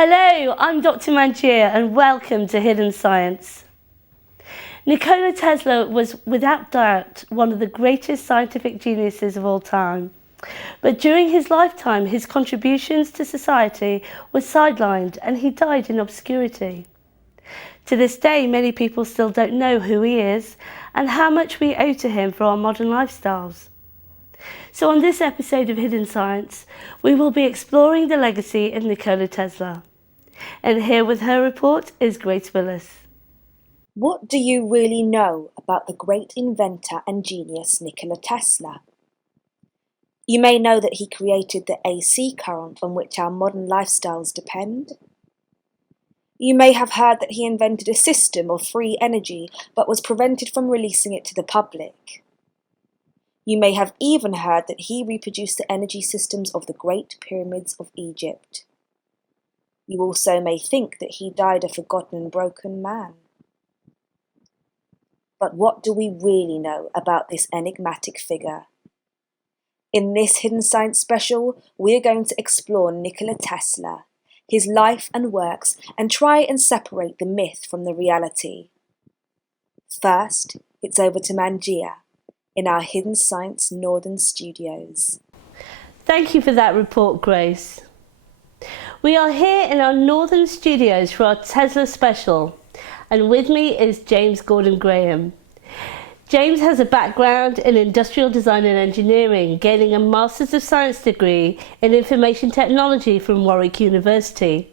Hello, I'm Dr. Manjir and welcome to Hidden Science. Nikola Tesla was without doubt one of the greatest scientific geniuses of all time. But during his lifetime, his contributions to society were sidelined and he died in obscurity. To this day, many people still don't know who he is and how much we owe to him for our modern lifestyles. So on this episode of Hidden Science, we will be exploring the legacy of Nikola Tesla. And here with her report is Grace Willis. What do you really know about the great inventor and genius Nikola Tesla? You may know that he created the AC current on which our modern lifestyles depend. You may have heard that he invented a system of free energy but was prevented from releasing it to the public. You may have even heard that he reproduced the energy systems of the Great Pyramids of Egypt. You also may think that he died a forgotten and broken man. But what do we really know about this enigmatic figure? In this Hidden Science special, we are going to explore Nikola Tesla, his life and works, and try and separate the myth from the reality. First, it's over to Manjir in our Hidden Science Northern Studios. Thank you for that report, Grace. We are here in our Northern Studios for our Tesla special, and with me is James Gordon Graham. James has a background in industrial design and engineering, gaining a Masters of Science degree in information technology from Warwick University,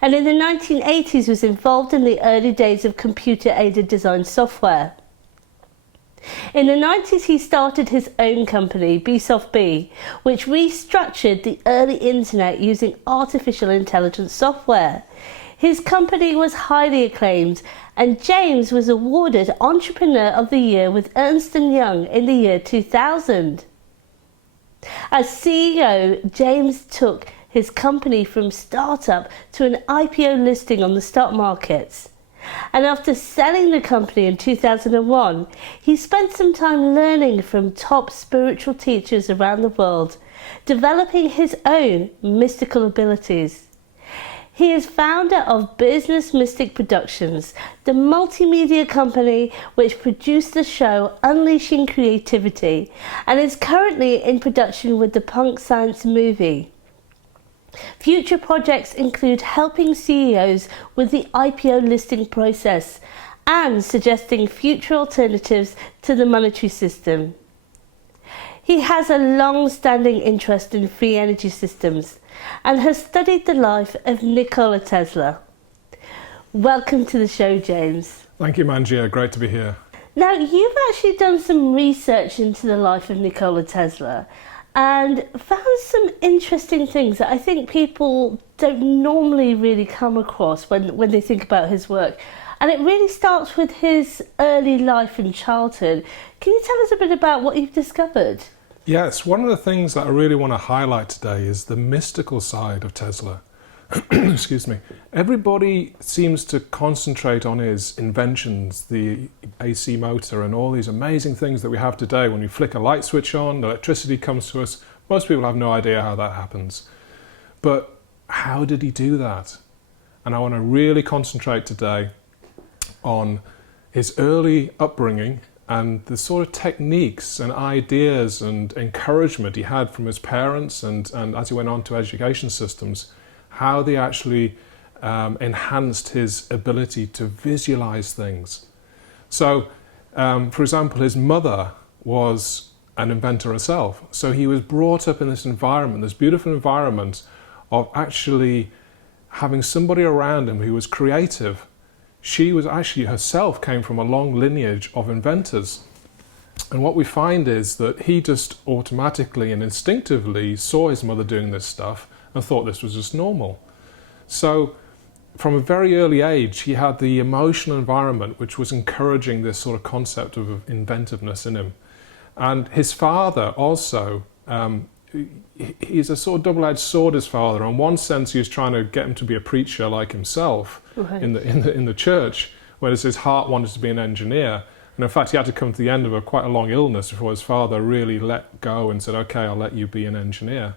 and in the 1980s was involved in the early days of computer-aided design software. In the 90s he started his own company, BSoftB, which restructured the early internet using artificial intelligence software. His company was highly acclaimed, and James was awarded Entrepreneur of the Year with Ernst & Young in the year 2000. As CEO, James took his company from startup to an IPO listing on the stock markets. And after selling the company in 2001, he spent some time learning from top spiritual teachers around the world, developing his own mystical abilities. He is founder of Business Mystic Productions, the multimedia company which produced the show Unleashing Creativity, and is currently in production with the Punk Science movie. Future projects include helping CEOs with the IPO listing process and suggesting future alternatives to the monetary system. He has a long-standing interest in free energy systems and has studied the life of Nikola Tesla. Welcome to the show, James. Thank you, Manjir. Great to be here. Now, you've actually done some research into the life of Nikola Tesla and found some interesting things that I think people don't normally really come across when they think about his work. And it really starts with his early life and childhood. Can you tell us a bit about what you've discovered? Yes, one of the things that I really want to highlight today is the mystical side of Tesla. Excuse me. Everybody seems to concentrate on his inventions, the AC motor and all these amazing things that we have today. When you flick a light switch on, electricity comes to us. Most people have no idea how that happens. But how did he do that? And I want to really concentrate today on his early upbringing and the sort of techniques and ideas and encouragement he had from his parents and as he went on to education systems, how they actually enhanced his ability to visualize things. So, for example, his mother was an inventor herself. So he was brought up in this environment, this beautiful environment of actually having somebody around him who was creative. She was actually herself came from a long lineage of inventors. And what we find is that he just automatically and instinctively saw his mother doing this stuff and thought this was just normal. So from a very early age, he had the emotional environment which was encouraging this sort of concept of inventiveness in him. And his father also, he's a sort of double-edged sword, his father. In one sense, he was trying to get him to be a preacher like himself in the church, whereas his heart wanted to be an engineer. And in fact, he had to come to the end of quite a long illness before his father really let go and said, okay, I'll let you be an engineer.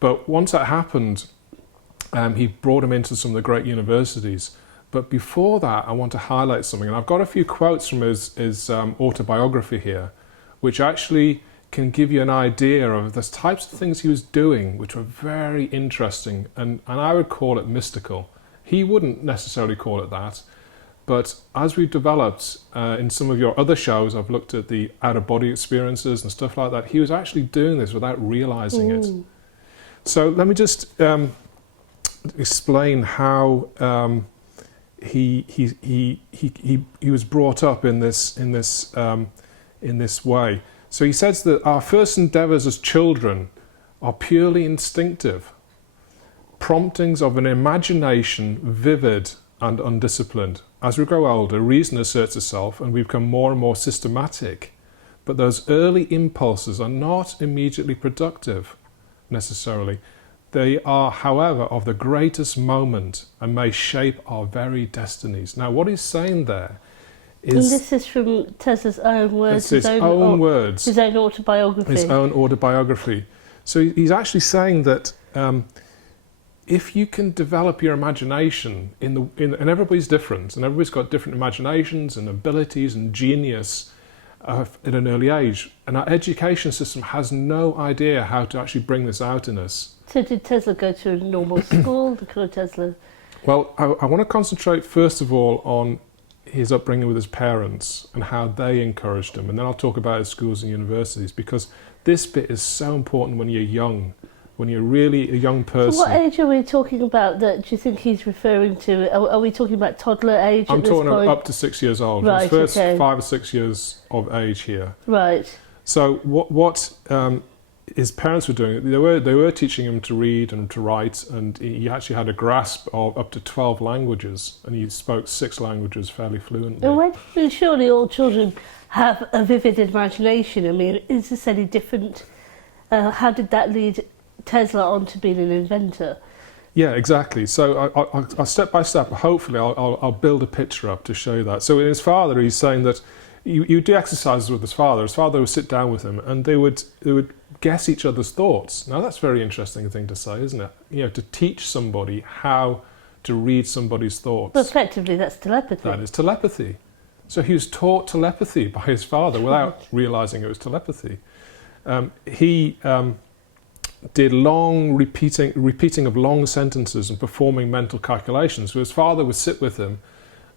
But once that happened, He brought him into some of the great universities. But before that, I want to highlight something. And I've got a few quotes from his autobiography here, which actually can give you an idea of the types of things he was doing, which were very interesting. And I would call it mystical. He wouldn't necessarily call it that. But as we've developed in some of your other shows, I've looked at the out-of-body experiences and stuff like that. He was actually doing this without realizing it. So let me just explain how he was brought up in this way. So he says that our first endeavours as children are purely instinctive, promptings of an imagination vivid and undisciplined. As we grow older, reason asserts itself and we become more and more systematic. But those early impulses are not immediately productive, necessarily. They are, however, of the greatest moment and may shape our very destinies. Now, what he's saying there is... And this is from Tesla's own words. His own words. His own autobiography. His own autobiography. So he's actually saying that if you can develop your imagination, and everybody's different, and everybody's got different imaginations and abilities and genius at an early age, and our education system has no idea how to actually bring this out in us. So did Tesla go to a normal school, Nikola Tesla? Well, I want to concentrate first of all on his upbringing with his parents and how they encouraged him, and then I'll talk about his schools and universities, because this bit is so important when you're young. When you're really a young person. So what age are we talking about that do you think he's referring to? Are we talking about toddler age I'm at this talking point? up to 6 years old. Right, his first okay. 5 or 6 years of age here. Right. So what his parents were doing, they were teaching him to read and to write, and he actually had a grasp of up to 12 languages, and he spoke 6 languages fairly fluently. And surely all children have a vivid imagination. I mean, is this any different? How did that lead Tesla on to being an inventor? Yeah, exactly. So I'll step by step, hopefully I'll build a picture up to show that. So in his father, he's saying that you do exercises with his father. His father would sit down with him and they would guess each other's thoughts. Now that's a very interesting thing to say, isn't it? You know, to teach somebody how to read somebody's thoughts. Well, effectively, that's telepathy. That is telepathy. So he was taught telepathy by his father without realising it was telepathy. He did long repeating of long sentences and performing mental calculations. So his father would sit with him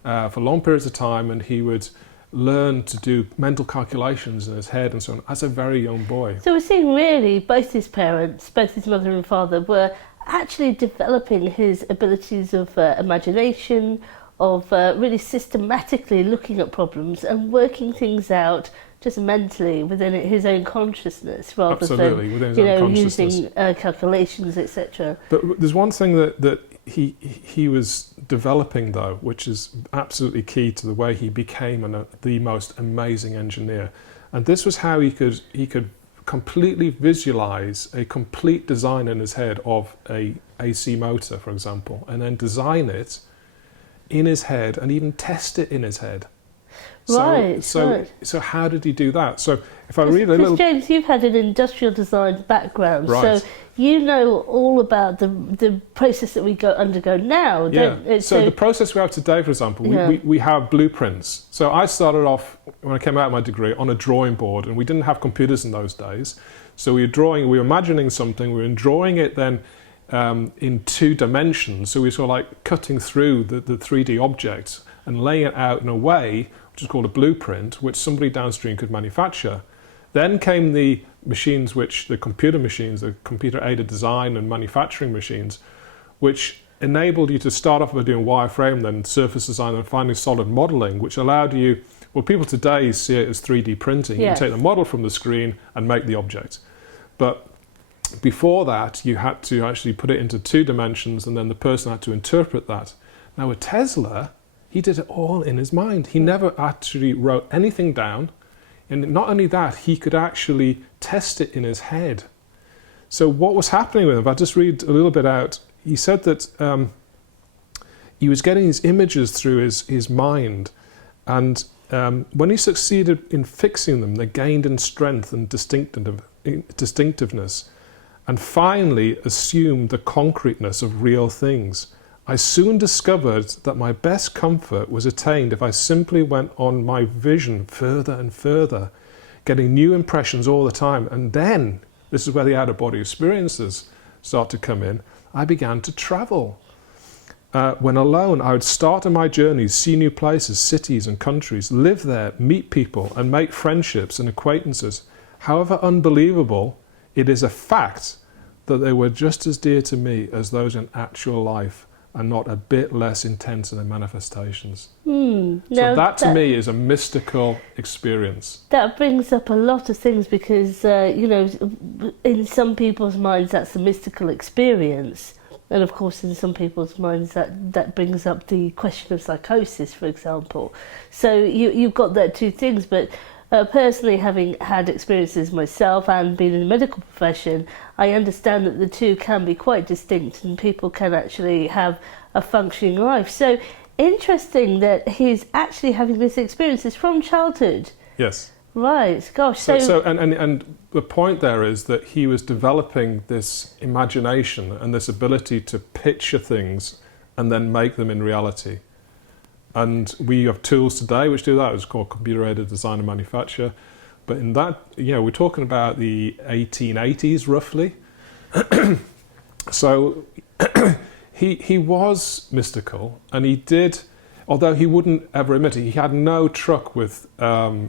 for long periods of time, and he would learn to do mental calculations in his head and so on as a very young boy. So we're seeing really both his parents, both his mother and father, were actually developing his abilities of imagination, of really systematically looking at problems and working things out just mentally within his own consciousness, rather Absolutely, than within his own consciousness. using calculations, etc. But there's one thing that he was developing, though, which is absolutely key to the way he became the most amazing engineer, and this was how he could completely visualize a complete design in his head of a AC motor, for example, and then design it in his head and even test it in his head. So how did he do that? So if I read a little... James, you've had an industrial design background, right. So you know all about the process that we undergo now. Yeah. So the process we have today, for example, we have blueprints. So I started off, when I came out of my degree, on a drawing board, and we didn't have computers in those days. So we were imagining something, we were drawing it then in 2 dimensions. So we were sort of like cutting through the 3D object and laying it out in a way which is called a blueprint, which somebody downstream could manufacture. Then came the machines, the computer machines, the computer-aided design and manufacturing machines, which enabled you to start off by doing wireframe, then surface design, and finally solid modelling, which allowed you, well, people today see it as 3D printing. Yes. You take the model from the screen and make the object. But before that, you had to actually put it into 2 dimensions, and then the person had to interpret that. Now with Tesla, he did it all in his mind. He never actually wrote anything down. And not only that, he could actually test it in his head. So what was happening with him, if I just read a little bit out, he said that he was getting these images through his mind. And when he succeeded in fixing them, they gained in strength and distinctiveness. and finally assumed the concreteness of real things. I soon discovered that my best comfort was attained if I simply went on my vision further and further, getting new impressions all the time. And then, this is where the out-of-body experiences start to come in, I began to travel. When alone, I would start on my journeys, see new places, cities and countries, live there, meet people and make friendships and acquaintances. However unbelievable, it is a fact that they were just as dear to me as those in actual life, and not a bit less intense in their manifestations. So that to me is a mystical experience. That brings up a lot of things because, in some people's minds that's a mystical experience. And of course in some people's minds that brings up the question of psychosis, for example. So you've got that two things, but personally, having had experiences myself and been in the medical profession, I understand that the two can be quite distinct and people can actually have a functioning life. So interesting that he's actually having this experiences from childhood. Yes. Right, gosh. So and the point there is that he was developing this imagination and this ability to picture things and then make them in reality. And we have tools today which do that. It's called computer-aided design and manufacture. But in that, we're talking about the 1880s roughly. So he was mystical, and he did, although he wouldn't ever admit it, he had no truck with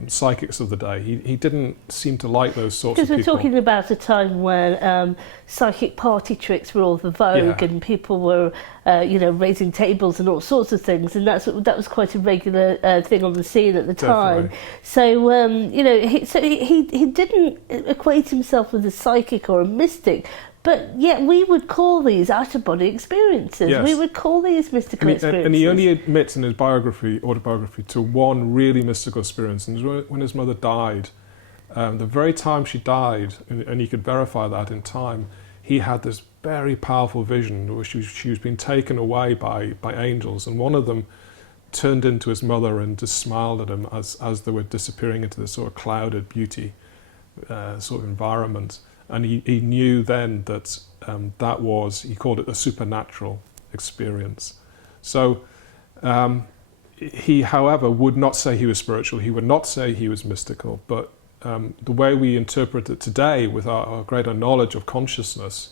psychics of the day. He didn't seem to like those sorts of people. Because we're talking about a time when psychic party tricks were all the vogue, and people were, raising tables and all sorts of things, and that was quite a regular thing on the scene at the time. Definitely. So, he didn't equate himself with a psychic or a mystic. But yet we would call these out-of-body experiences. Yes. We would call these mystical experiences. And he only admits in his autobiography, to one really mystical experience. And when his mother died, the very time she died, and you could verify that in time, he had this very powerful vision where she was being taken away by angels. And one of them turned into his mother and just smiled at him as they were disappearing into this sort of clouded beauty sort of environment. And he knew then that that was, he called it a supernatural experience. So he, however, would not say he was spiritual. He would not say he was mystical. But the way we interpret it today with our greater knowledge of consciousness,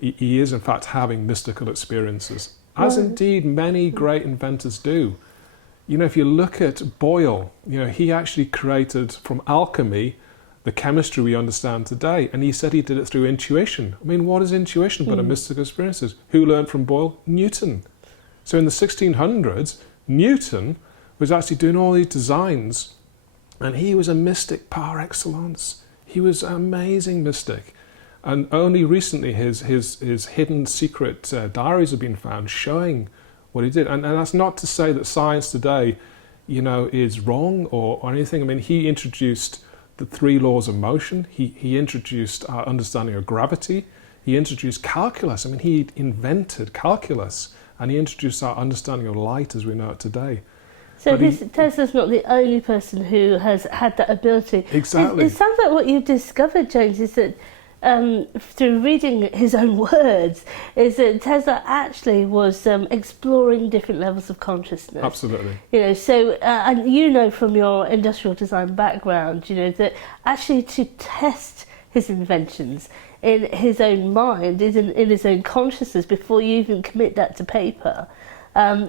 he is in fact having mystical experiences, as indeed many great inventors do. If you look at Boyle, he actually created from alchemy the chemistry we understand today, and he said he did it through intuition. I mean, what is intuition but a mystical experiences? Who learned from Boyle? Newton. So in the 1600s, Newton was actually doing all these designs, and he was a mystic par excellence. He was an amazing mystic. And only recently his hidden secret diaries have been found showing what he did. And that's not to say that science today, is wrong or anything. I mean, he introduced the 3 laws of motion. He introduced our understanding of gravity. He introduced calculus. I mean, he invented calculus, and he introduced our understanding of light as we know it today. So Tesla's not the only person who has had that ability. Exactly. It sounds like what you've discovered, James, is that through reading his own words, is that Tesla actually was exploring different levels of consciousness. Absolutely. And from your industrial design background, that actually to test his inventions in his own mind, in his own consciousness, before you even commit that to paper,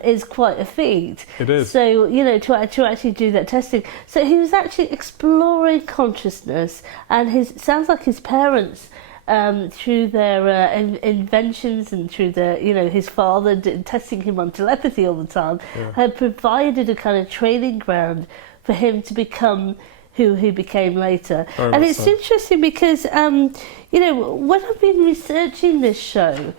is quite a feat. It is. So, to actually do that testing. So he was actually exploring consciousness, and sounds like his parents, through their inventions and through his father testing him on telepathy all the time, had provided a kind of training ground for him to become who he became later. And it's interesting because, when I've been researching this show,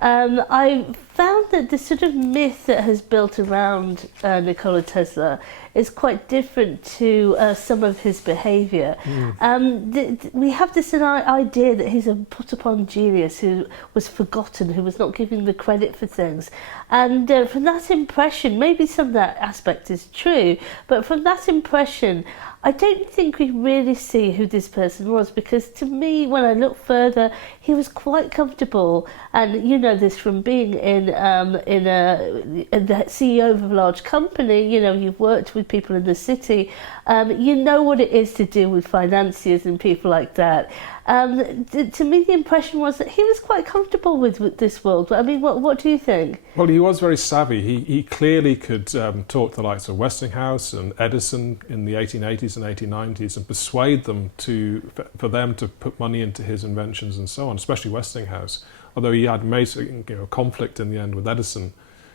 I found that the sort of myth that has built around Nikola Tesla is quite different to some of his behaviour. We have this idea that he's a put-upon genius who was forgotten, who was not given the credit for things. And from that impression, maybe some of that aspect is true, but from that impression, I don't think we really see who this person was, because to me, when I look further, he was quite comfortable. And you know this from being in the CEO of a large company. You know, you've worked with people in the city. You know what it is to deal with financiers and people like that. To me, the impression was that he was quite comfortable with this world. I mean, what do you think? Well, he was very savvy. He clearly could talk to the likes of Westinghouse and Edison in the 1880s and 1890s and persuade them for them to put money into his inventions and so on, especially Westinghouse, although he had amazing conflict in the end with Edison.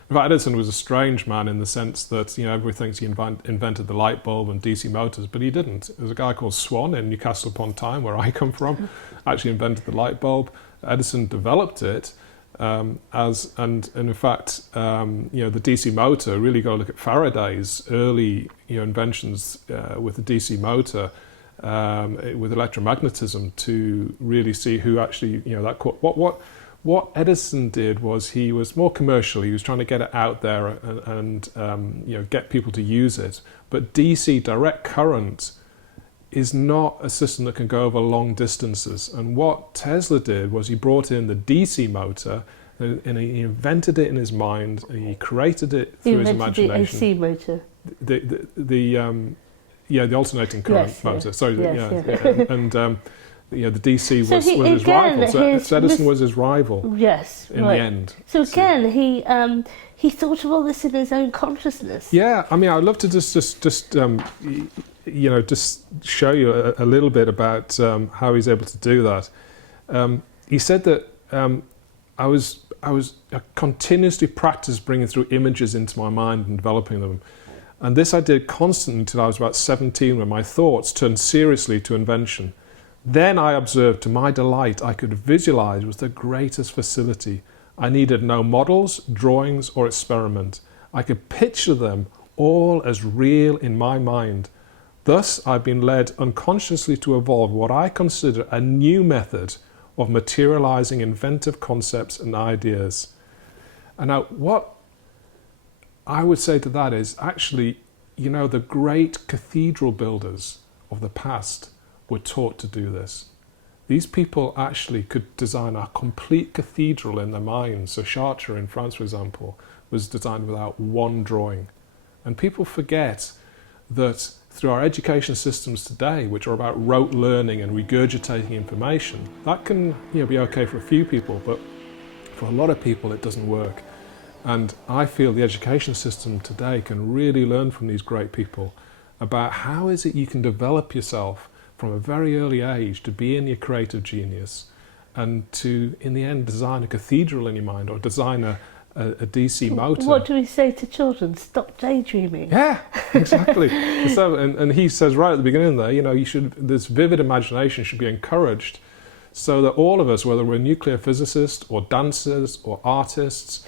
In fact, Edison was a strange man in the sense that, everybody thinks he invented the light bulb and DC motors, but he didn't. There's a guy called Swan in Newcastle upon Tyne, where I come from, actually invented the light bulb. Edison developed it, and in fact, the DC motor, really got to look at Faraday's early inventions with the DC motor, with electromagnetism, to really see who actually, what Edison did was he was more commercial. He was trying to get it out there and get people to use it. But DC, direct current, is not a system that can go over long distances. And what Tesla did was he brought in the DC motor and he invented it in his mind. And he created it through his imagination. The AC motor. The alternating current motor. The DC was his rival. So Edison was his rival. Yes, in the end. So again, he thought of all this in his own consciousness. Yeah, I mean, I'd love to just show you a little bit about how he's able to do that. He said that I continuously practiced bringing through images into my mind and developing them. And this I did constantly until I was about 17, when my thoughts turned seriously to invention. Then I observed, to my delight, I could visualize with the greatest facility. I needed no models, drawings, or experiment. I could picture them all as real in my mind. Thus, I've been led unconsciously to evolve what I consider a new method of materializing inventive concepts and ideas. And now, what I would say to that is, actually, the great cathedral builders of the past were taught to do this. These people actually could design a complete cathedral in their minds. So Chartres in France, for example, was designed without one drawing. And people forget that through our education systems today, which are about rote learning and regurgitating information, that can be okay for a few people, but for a lot of people it doesn't work. And I feel the education system today can really learn from these great people about how is it you can develop yourself from a very early age to be in your creative genius and to, in the end, design a cathedral in your mind or design a DC motor. What do we say to children? Stop daydreaming. Yeah, exactly. So, and he says right at the beginning there, this vivid imagination should be encouraged so that all of us, whether we're nuclear physicists or dancers or artists,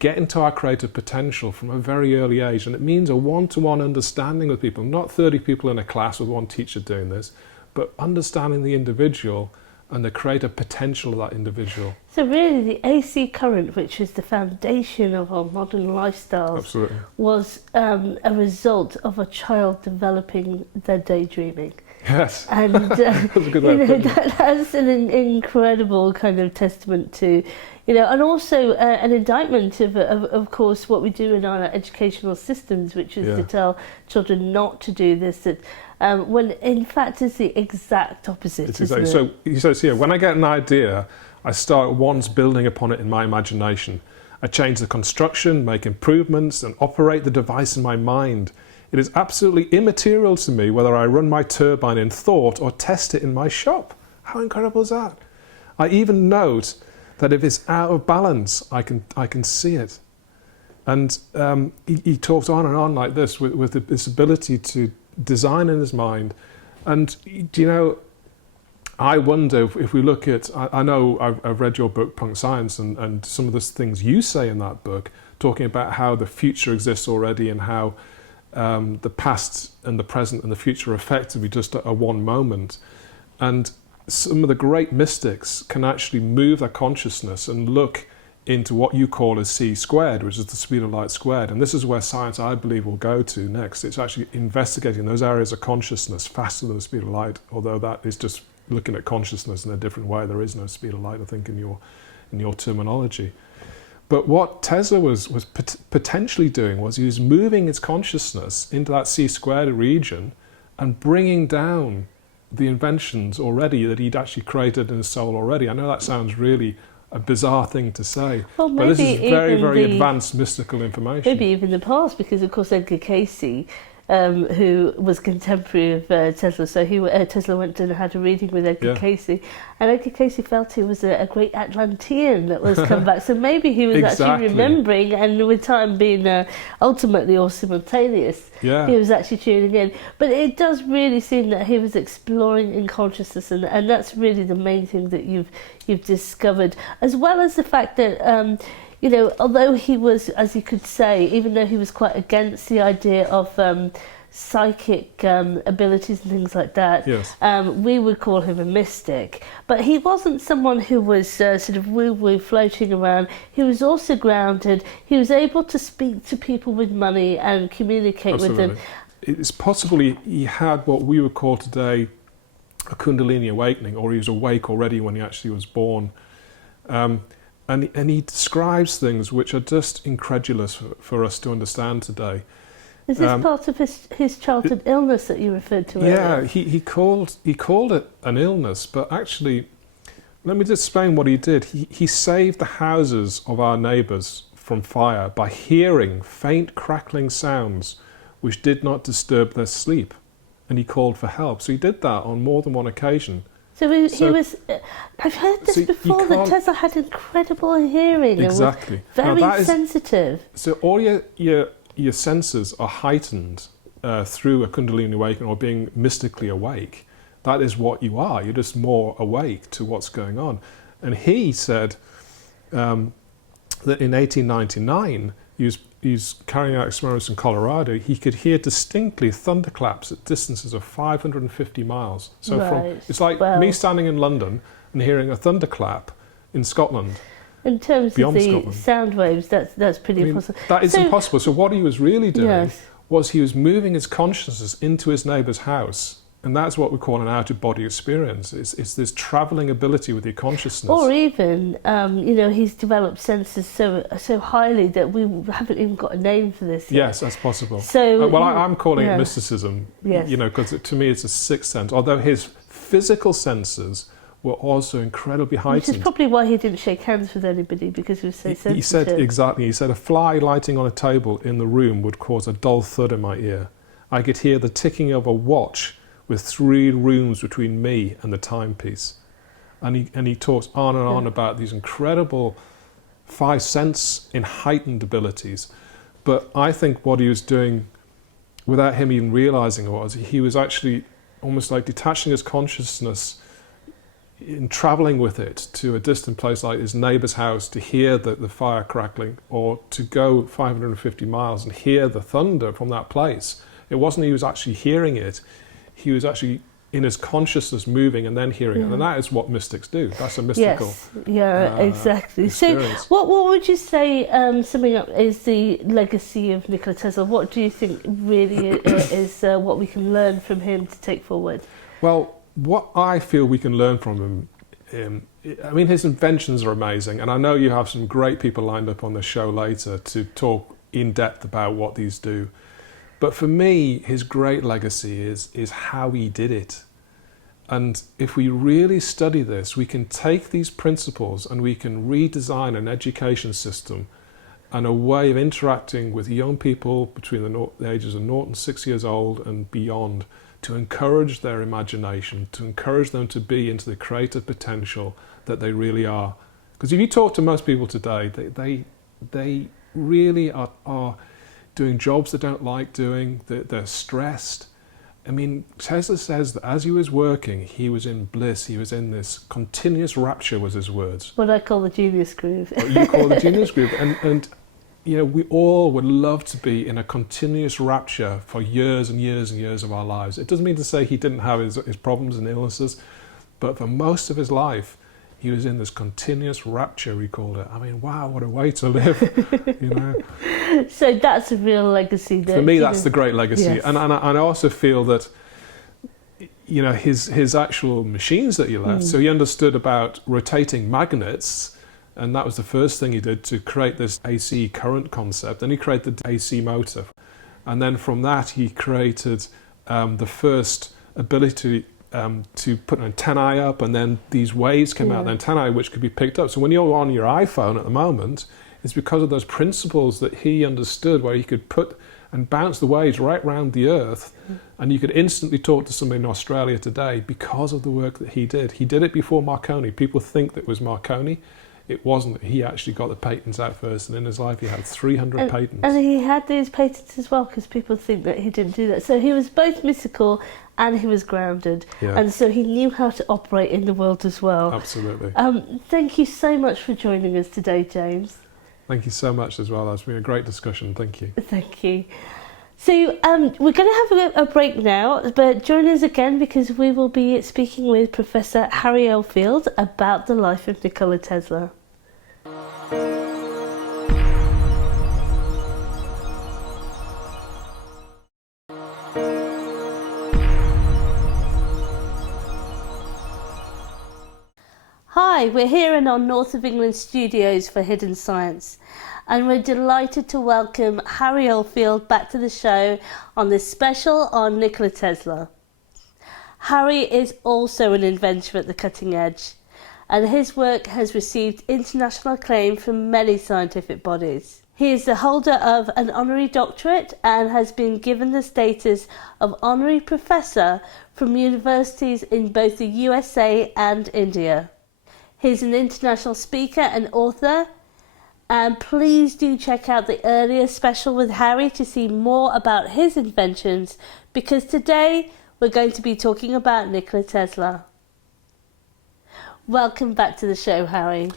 get into our creative potential from a very early age. And it means a one-to-one understanding with people, not 30 people in a class with one teacher doing this, but understanding the individual and the creative potential of that individual. So really the AC current, which is the foundation of our modern lifestyles, absolutely, was a result of a child developing their daydreaming. Yes, and that's a good way of putting it. That's an incredible kind of testament to, and also an indictment of course, what we do in our educational systems, which is to tell children not to do this. That when in fact it's the exact opposite. It's exactly. So he says here, when I get an idea, I start once building upon it in my imagination. I change the construction, make improvements, and operate the device in my mind. It is absolutely immaterial to me whether I run my turbine in thought or test it in my shop. How incredible is that? I even note that if it's out of balance, I can see it. And he talks on and on like this with this ability to design in his mind. And I wonder if we look at, I know I've read your book, Punk Science, and some of the things you say in that book, talking about how the future exists already and how the past and the present and the future are effectively just a one moment. And some of the great mystics can actually move their consciousness and look into what you call as c squared, which is the speed of light squared. And this is where science, I believe, will go to next. It's actually investigating those areas of consciousness faster than the speed of light, although that is just looking at consciousness in a different way. There is no speed of light, I think, in your terminology. But what Tesla was potentially doing was he was moving his consciousness into that c squared region and bringing down the inventions already that he'd actually created in his soul already. I know that sounds really a bizarre thing to say, but this is very, very advanced mystical information. Maybe even the past, because of course Edgar Cayce, who was contemporary of Tesla, so Tesla went and had a reading with Edgar Cayce, and Edgar Cayce felt he was a great Atlantean that was come back. So maybe he was actually remembering, and with time being ultimately or simultaneous, he was actually tuning in. But it does really seem that he was exploring in consciousness, and that's really the main thing that you've discovered, as well as the fact that although he was, as you could say, even though he was quite against the idea of psychic abilities and things like that, we would call him a mystic. But he wasn't someone who was sort of woo-woo floating around. He was also grounded. He was able to speak to people with money and communicate with them. It's possible he had what we would call today a Kundalini awakening, or he was awake already when he actually was born. And he describes things which are just incredulous for us to understand today. Is this part of his childhood illness that you referred to earlier? Yeah, he called it an illness, but actually, let me just explain what he did. He saved the houses of our neighbours from fire by hearing faint crackling sounds which did not disturb their sleep, and he called for help. So he did that on more than one occasion. So he was. I've heard this before, that Tesla had incredible hearing. Exactly. And was very sensitive. So all your senses are heightened through a Kundalini awakening or being mystically awake. That is what you are. You're just more awake to what's going on. And he said that in 1899, he's carrying out experiments in Colorado. He could hear distinctly thunderclaps at distances of 550 miles. So it's like me standing in London and hearing a thunderclap in Scotland. In terms of the sound waves, that's pretty impossible. That is impossible. So what he was really doing was he was moving his consciousness into his neighbour's house. And that's what we call an out-of-body experience. It's this travelling ability with your consciousness. Or even, he's developed senses so highly that we haven't even got a name for this yet. Yes, that's possible. So, I'm calling it mysticism, because to me it's a sixth sense. Although his physical senses were also incredibly heightened. Which is probably why he didn't shake hands with anybody, because he was so sensitive. He said a fly lighting on a table in the room would cause a dull thud in my ear. I could hear the ticking of a watch with 3 rooms between me and the timepiece. And he talks on and on about these incredible 5 sense in heightened abilities. But I think what he was doing, without him even realising it, was he was actually almost like detaching his consciousness in travelling with it to a distant place like his neighbour's house to hear the fire crackling, or to go 550 miles and hear the thunder from that place. It wasn't he was actually hearing it. He was actually in his consciousness moving and then hearing it. And that is what mystics do. That's a mystical exactly. experience. So what would you say, summing up, is the legacy of Nikola Tesla? What do you think really is what we can learn from him to take forward? Well, what I feel we can learn from him, his inventions are amazing. And I know you have some great people lined up on the show later to talk in depth about what these do. But for me, his great legacy is how he did it. And if we really study this, we can take these principles and we can redesign an education system and a way of interacting with young people between the ages of 0 and 6 years old and beyond, to encourage their imagination, to encourage them to be into the creative potential that they really are. Because if you talk to most people today, they really are doing jobs they don't like doing, they're stressed. Tesla says that as he was working, he was in bliss, he was in this continuous rapture, was his words. What I call the genius groove. What you call the genius groove. And we all would love to be in a continuous rapture for years and years and years of our lives. It doesn't mean to say he didn't have his problems and illnesses, but for most of his life, he was in this continuous rapture, he called it. I mean, wow, what a way to live, you know. So that's a real legacy. For me, that's the great legacy. Yes. And I also feel that, you know, his actual machines that he left, so he understood about rotating magnets, and that was the first thing he did to create this AC current concept. And he created the AC motor. And then from that, he created the first ability to put an antennae up, and then these waves came out, the antennae which could be picked up. So when you're on your iPhone at the moment, it's because of those principles that he understood, where he could put and bounce the waves right around the earth, and you could instantly talk to somebody in Australia today because of the work that he did. He did it before Marconi. People think that it was Marconi. It wasn't. He actually got the patents out first, and in his life he had 300 patents. And he had these patents as well, because people think that he didn't do that. So he was both mystical and he was grounded, and so he knew how to operate in the world as well. Absolutely. Thank you so much for joining us today, James. Thank you so much as well. That's been a great discussion. Thank you. Thank you. So we're going to have a break now, but join us again because we will be speaking with Professor Harry Oldfield about the life of Nikola Tesla. Hi, we're here in our North of England studios for Hidden Science, and we're delighted to welcome Harry Oldfield back to the show on this special on Nikola Tesla. Harry is also an inventor at the cutting edge, and his work has received international acclaim from many scientific bodies. He is the holder of an honorary doctorate and has been given the status of honorary professor from universities in both the USA and India. He's an international speaker and author, and please do check out the earlier special with Harry to see more about his inventions, because today we're going to be talking about Nikola Tesla. Welcome back to the show, Harry.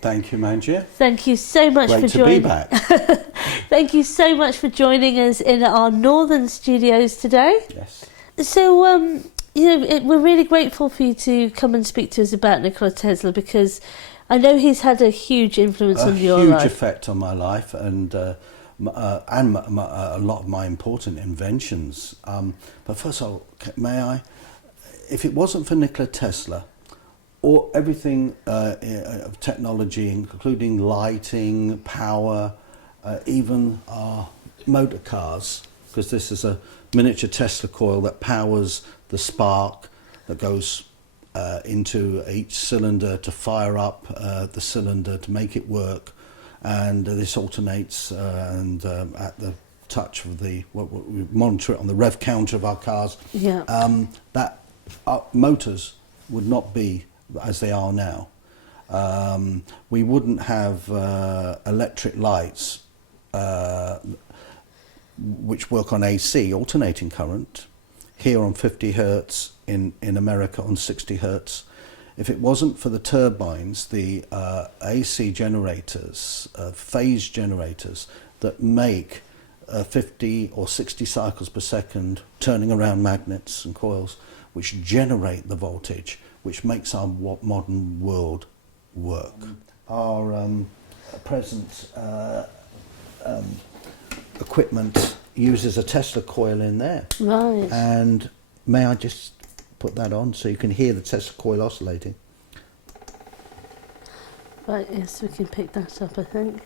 Thank you, Manjir. Thank you so much Great for to joining. be back. Thank you so much for joining us in our northern studios today. Yes. So, we're really grateful for you to come and speak to us about Nikola Tesla, because I know he's had a huge influence on your life. A huge effect on my life, and a lot of my important inventions. But first of all, may I? If it wasn't for Nikola Tesla, or everything of technology, including lighting, power, even our motor cars, because this is a miniature Tesla coil that powers the spark that goes into each cylinder to fire up the cylinder to make it work, and this alternates and at the touch of we monitor it on the rev counter of our cars. That motors would not be as they are now. We wouldn't have electric lights which work on AC, alternating current, here on 50 hertz, in America on 60 hertz. If it wasn't for the turbines, the AC generators, phase generators that make 50 or 60 cycles per second, turning around magnets and coils, which generate the voltage, which makes our modern world work. Our present equipment uses a Tesla coil in there. Right. And may I just put that on so you can hear the Tesla coil oscillating? Right, yes, we can pick that up, I think.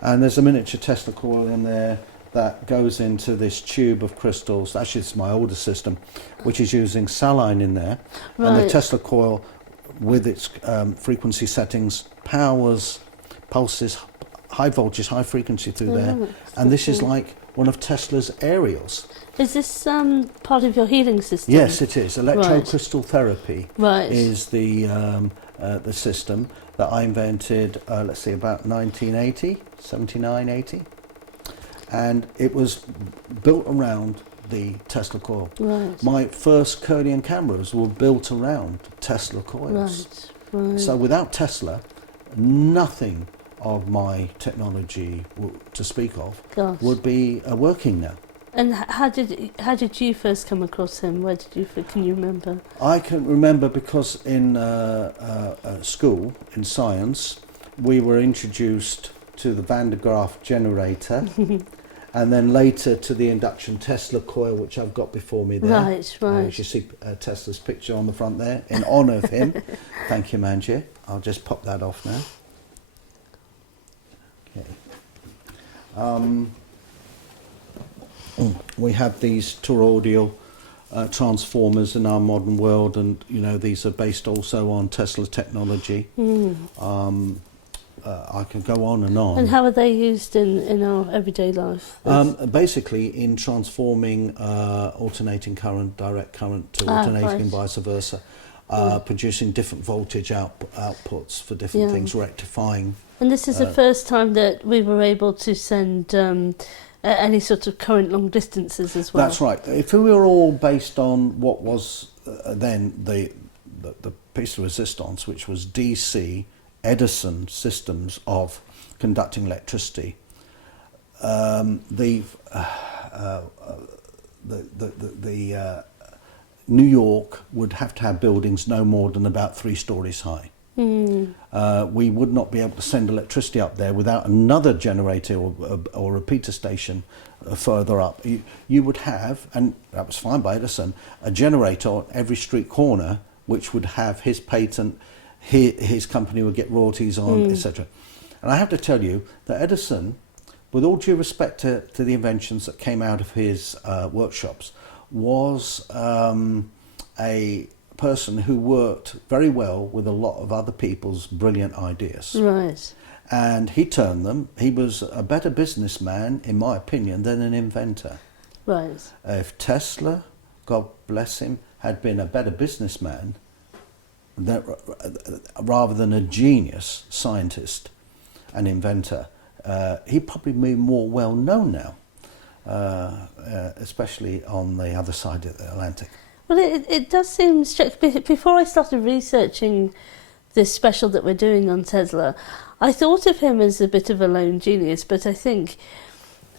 And there's a miniature Tesla coil in there that goes into this tube of crystals. Actually, it's my older system, which is using saline in there. Right. And the Tesla coil, with its frequency settings, pulses high voltage, high frequency through there. And this is like one of Tesla's aerials. Is this part of your healing system? Yes, it is. Electrocrystal therapy is the system that I invented, let's see, about 1980, 79, 80. And it was built around the Tesla coil. Right. My first Kodak cameras were built around Tesla coils. Right. So without Tesla, nothing of my technology to speak of would be working now. And how did you first come across him? Where did you? Can you remember? I can remember because in school, in science, we were introduced to the Van de Graaff generator, and then later to the induction Tesla coil, which I've got before me there. Right. As you see Tesla's picture on the front there, in honour of him. Thank you, Manjir. I'll just pop that off now. Okay. We have these toroidal transformers in our modern world, and these are based also on Tesla technology. I can go on and on. And how are they used in our everyday life? Basically in transforming alternating current, direct current to alternating and vice versa, producing different voltage outputs for different things, rectifying. And this is the first time that we were able to send any sort of current long distances as well. That's right. If we were all based on what was then the piece of resistance, which was DC Edison systems of conducting electricity, the New York would have to have buildings no more than about 3 stories high. We would not be able to send electricity up there without another generator or repeater station further up. You would have, and that was fine by Edison, a generator on every street corner which would have his patent, his company would get royalties on, etc. And I have to tell you that Edison, with all due respect to the inventions that came out of his workshops, was a person who worked very well with a lot of other people's brilliant ideas. Right. And he turned them. He was a better businessman, in my opinion, than an inventor. Right. If Tesla, God bless him, had been a better businessman rather than a genius scientist and inventor, he'd probably be more well known now, especially on the other side of the Atlantic. Well, it does seem strange. Before I started researching this special that we're doing on Tesla, I thought of him as a bit of a lone genius, but I think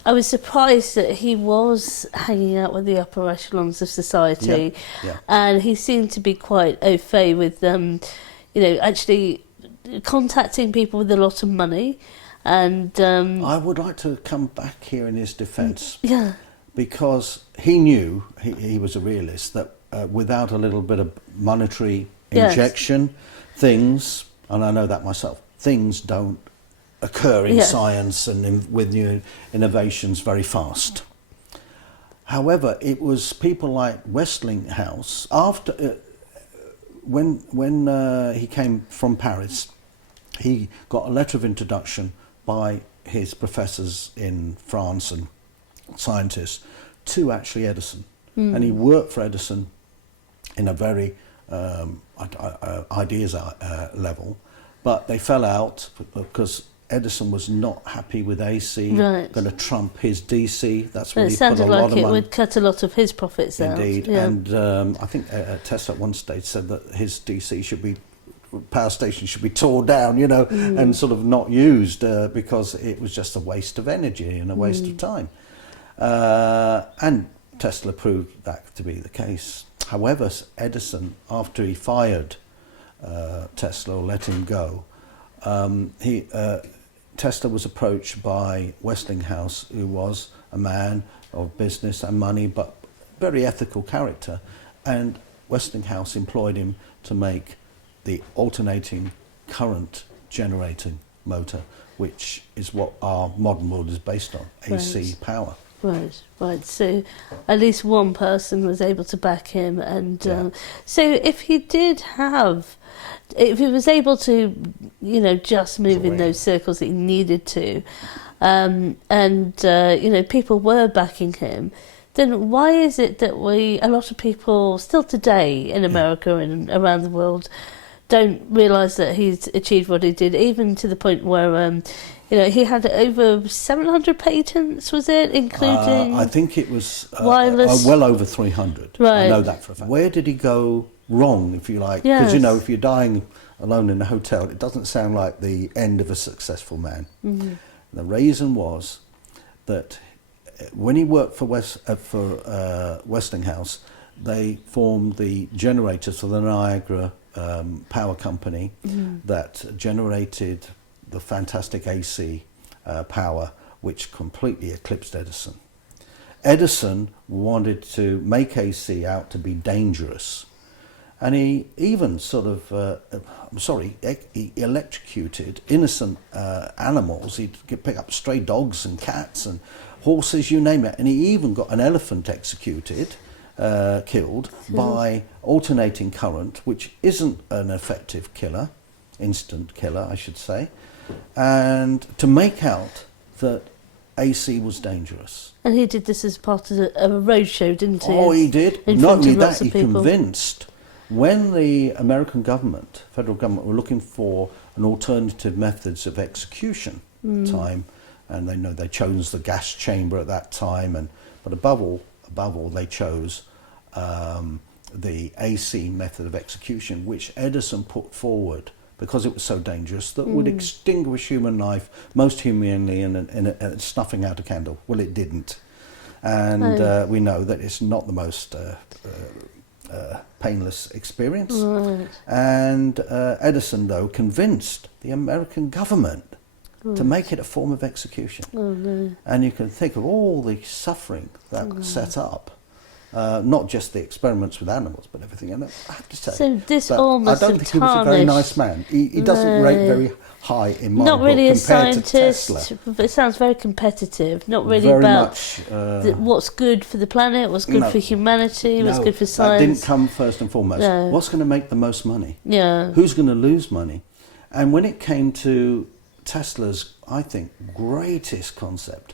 I was surprised that he was hanging out with the upper echelons of society, and he seemed to be quite au fait with, actually contacting people with a lot of money. And I would like to come back here in his defence, because he knew, he was a realist, that without a little bit of monetary injection, things, and I know that myself, things don't occur in science and with new innovations very fast. However, it was people like Westinghouse, after when he came from Paris, he got a letter of introduction by his professors in France and scientists to actually Edison. And he worked for Edison in a very ideas level, but they fell out because Edison was not happy with AC, going to trump his DC. That's when he put a lot of money. It sounded like it would cut a lot of his profits out. Indeed, and I think Tesla at one stage said that his DC power station should be torn down, and sort of not used because it was just a waste of energy and a waste of time. And Tesla proved that to be the case. However, Edison, after he fired Tesla or let him go, Tesla was approached by Westinghouse, who was a man of business and money, but very ethical character, and Westinghouse employed him to make the alternating current generating motor, which is what our modern world is based on, AC power. Right. So at least one person was able to back him, and so if he was able to, just move in those circles that he needed to, and people were backing him, then why is it that a lot of people still today in America and around the world don't realise that he's achieved what he did, even to the point where he had over 700 patents, was it, including I think it was wireless, well over 300. Right. I know that for a fact. Where did he go wrong, if you like? Because if you're dying alone in a hotel, it doesn't sound like the end of a successful man. The reason was that when he worked for Westinghouse, they formed the generators for the Niagara power company that generated the fantastic AC power, which completely eclipsed Edison. Edison wanted to make AC out to be dangerous, and he even sort of, he electrocuted innocent animals. He'd pick up stray dogs and cats and horses, you name it, and he even got an elephant executed, killed by alternating current, which isn't an effective killer, instant killer, I should say, and to make out that AC was dangerous. And he did this as part of a roadshow, didn't he? Oh, he did. In Not front only of lots that, of he people. convinced, when the American government, federal government, were looking for an alternative methods of execution time, and they chose the gas chamber at that time, but above all, they chose the AC method of execution, which Edison put forward because it was so dangerous, that would extinguish human life most humanely in snuffing out a candle. Well, it didn't. And we know that it's not the most painless experience. Right. And Edison, though, convinced the American government to make it a form of execution. Oh, no. And you can think of all the suffering that was set up. Not just the experiments with animals, but everything. And I have to say, So this that all must I don't have think he was a very tarnished- nice man. He doesn't rate very high in my Not book really a compared to scientist, Tesla. but it sounds very competitive. Not really Very about much, what's good for the planet, what's good no. for humanity, what's no, good for that science. didn't come first and foremost. No. What's going to make the most money? Yeah. Who's going to lose money? And when it came to Tesla's, I think, greatest concept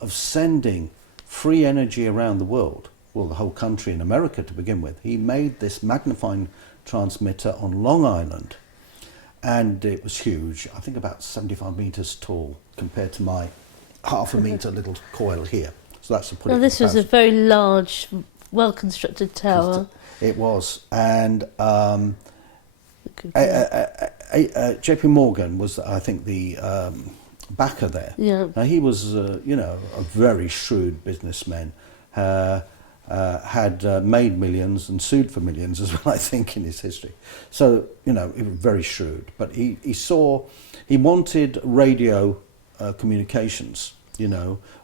of sending free energy around the world, well, the whole country in America to begin with, he made this magnifying transmitter on Long Island, and it was huge. I think about 75 meters tall compared to my half a meter little coil here. So that's to put Now, it this in was a very large, well-constructed tower. It was, and J.P. Morgan was, I think, the backer there. Yeah. Now, he was, a very shrewd businessman. Had made millions and sued for millions as well, I think, in his history. So, he was very shrewd. But he wanted radio communications,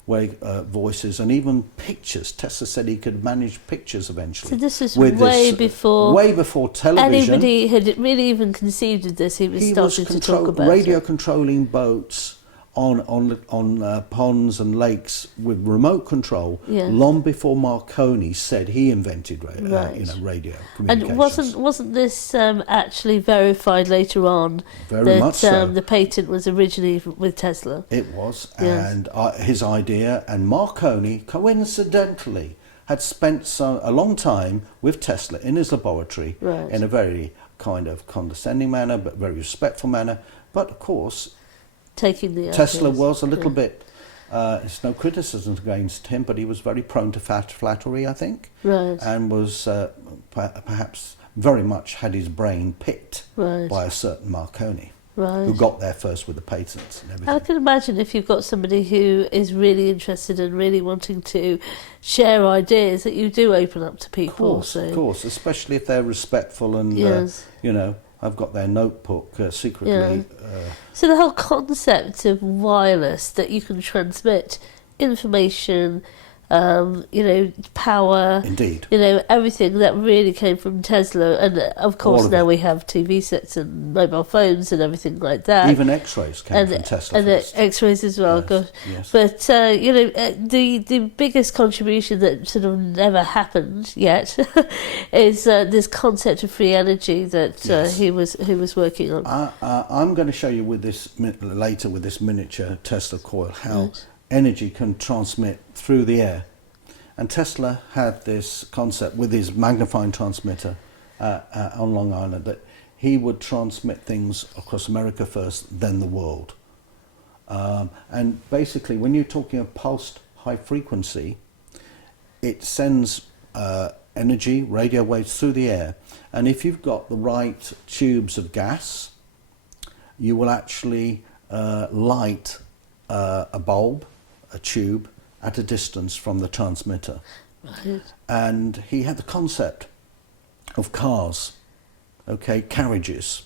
where voices and even pictures. Tesla said he could manage pictures eventually. So this is with way this, before way before television. anybody had really even conceived of this. He was starting to talk about radio it. controlling boats on ponds and lakes with remote control, Yeah. long before Marconi said he invented radio communications. And wasn't this actually verified later on? Very that much so. The patent was originally with Tesla. It was, Yes. and his idea, and Marconi coincidentally had spent a long time with Tesla in his laboratory, Right. in a very kind of condescending manner, but very respectful manner. But of course, Taking the Tesla ideas. was a little bit, it's no criticism against him, but he was very prone to flattery, I think, Right. and was perhaps very much had his brain picked Right. by a certain Marconi, Right. who got there first with the patents and everything. I can imagine if you've got somebody who is really interested and really wanting to share ideas, that you do open up to people. Of course, especially if they're respectful and, Yes. I've got their notebook secretly. Yeah. So the whole concept of wireless, that you can transmit information, power, Indeed. Everything that really came from Tesla. And of course All of now it. we have TV sets and mobile phones and everything like that. Even X-rays came from Tesla and first. X-rays as well. Yes, Gosh. yes. But the biggest contribution that sort of never happened yet is this concept of free energy that Yes. he was working on. I'm going to show you with this later with this miniature Tesla coil how Right. energy can transmit through the air. And Tesla had this concept with his magnifying transmitter on Long Island that he would transmit things across America first, then the world. And basically, when you're talking of pulsed high frequency, it sends energy, radio waves through the air. And if you've got the right tubes of gas, you will actually light a bulb, a tube, at a distance from the transmitter. Right. And he had the concept of cars, okay, carriages.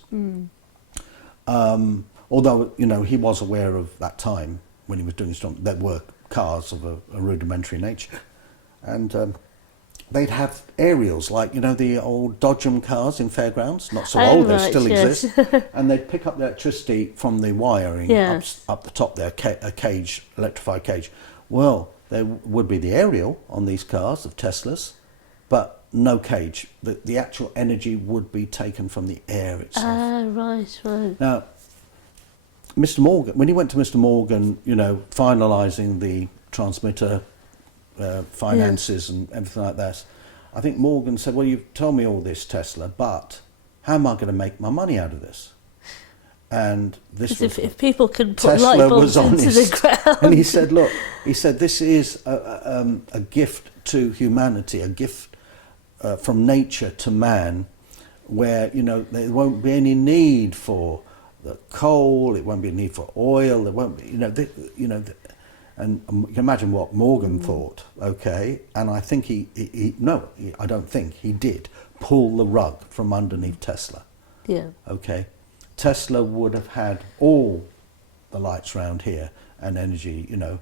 Although, you know, he was aware of that time when he was doing his job, there were cars of a rudimentary nature. And they'd have aerials, like, you know, the old Dodgem cars in fairgrounds, not so old, they still exist. And they'd pick up the electricity from the wiring up the top there, a cage, electrified cage. Well, there would be the aerial on these cars of Teslas, but no cage. The actual energy would be taken from the air itself. Ah, right. Now, Mr. Morgan, when he went to Mr. Morgan, you know, finalising the transmitter finances and everything like that, I think Morgan said, well, you've told me all this, Tesla, but how am I going to make my money out of this? And this was, if people can put Tesla light bulbs was honest, into the ground. and he said, look, this is a gift to humanity, a gift from nature to man, where, you know, there won't be any need for the coal, it won't be a need for oil, there won't be, and you can imagine what Morgan thought, okay? And I think I don't think he did pull the rug from underneath Tesla. Yeah. Okay? Tesla would have had all the lights around here and energy, you know,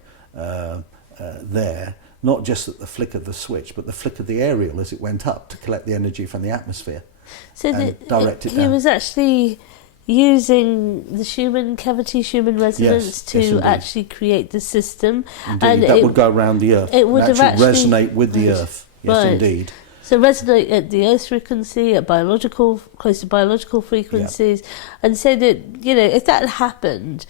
there, not just at the flick of the switch, but the flick of the aerial as it went up to collect the energy from the atmosphere. So direct it he down. was actually using the Schumann resonance Yes, to actually create the system. Indeed, and that would go around the Earth. It would have actually resonate with the Earth. Yes, indeed. So resonate at the Earth's frequency, at close to biological frequencies, and so that, you know, if that had happened,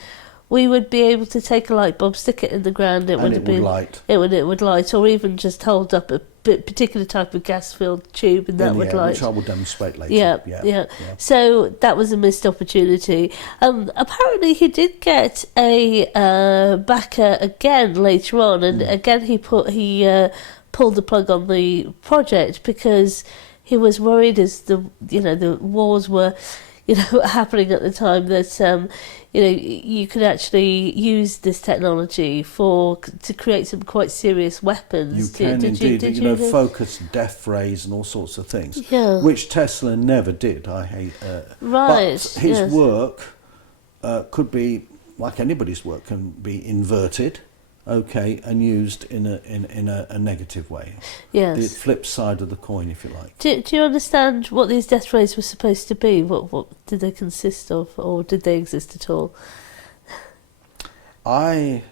we would be able to take a light bulb, stick it in the ground, it would light. It would light, or even just hold up a particular type of gas-filled tube, and that would light. Which I will demonstrate later. Yeah. So that was a missed opportunity. Apparently, he did get a backer again later on, and again he pulled the plug on the project because he was worried, as the wars were, you know, happening at the time, that you could actually use this technology to create some quite serious weapons. You can indeed, focus, death rays and all sorts of things, which Tesla never did. I hate. Right. But his work could be, like anybody's work, can be inverted, okay, and used in a negative way. Yes. The flip side of the coin, if you like. Do you understand what these death rays were supposed to be? What did they consist of, or did they exist at all? I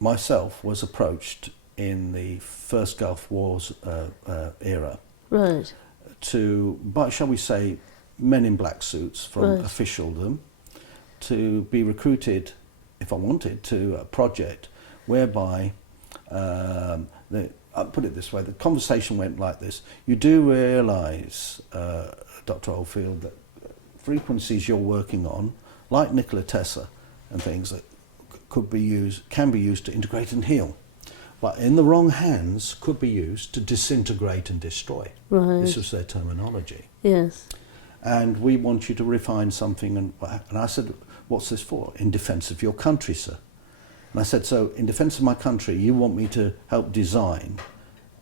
myself was approached in the first Gulf Wars era, right, by, shall we say, men in black suits from officialdom, to be recruited, if I wanted, to a project whereby, I'll put it this way, the conversation went like this: you do realise, Dr. Oldfield, that frequencies you're working on, like Nikola Tesla and things, that can be used to integrate and heal, but in the wrong hands could be used to disintegrate and destroy. Right. This was their terminology. Yes. And we want you to refine something, and I said, what's this for? In defence of your country, sir. And I said, so in defence of my country, you want me to help design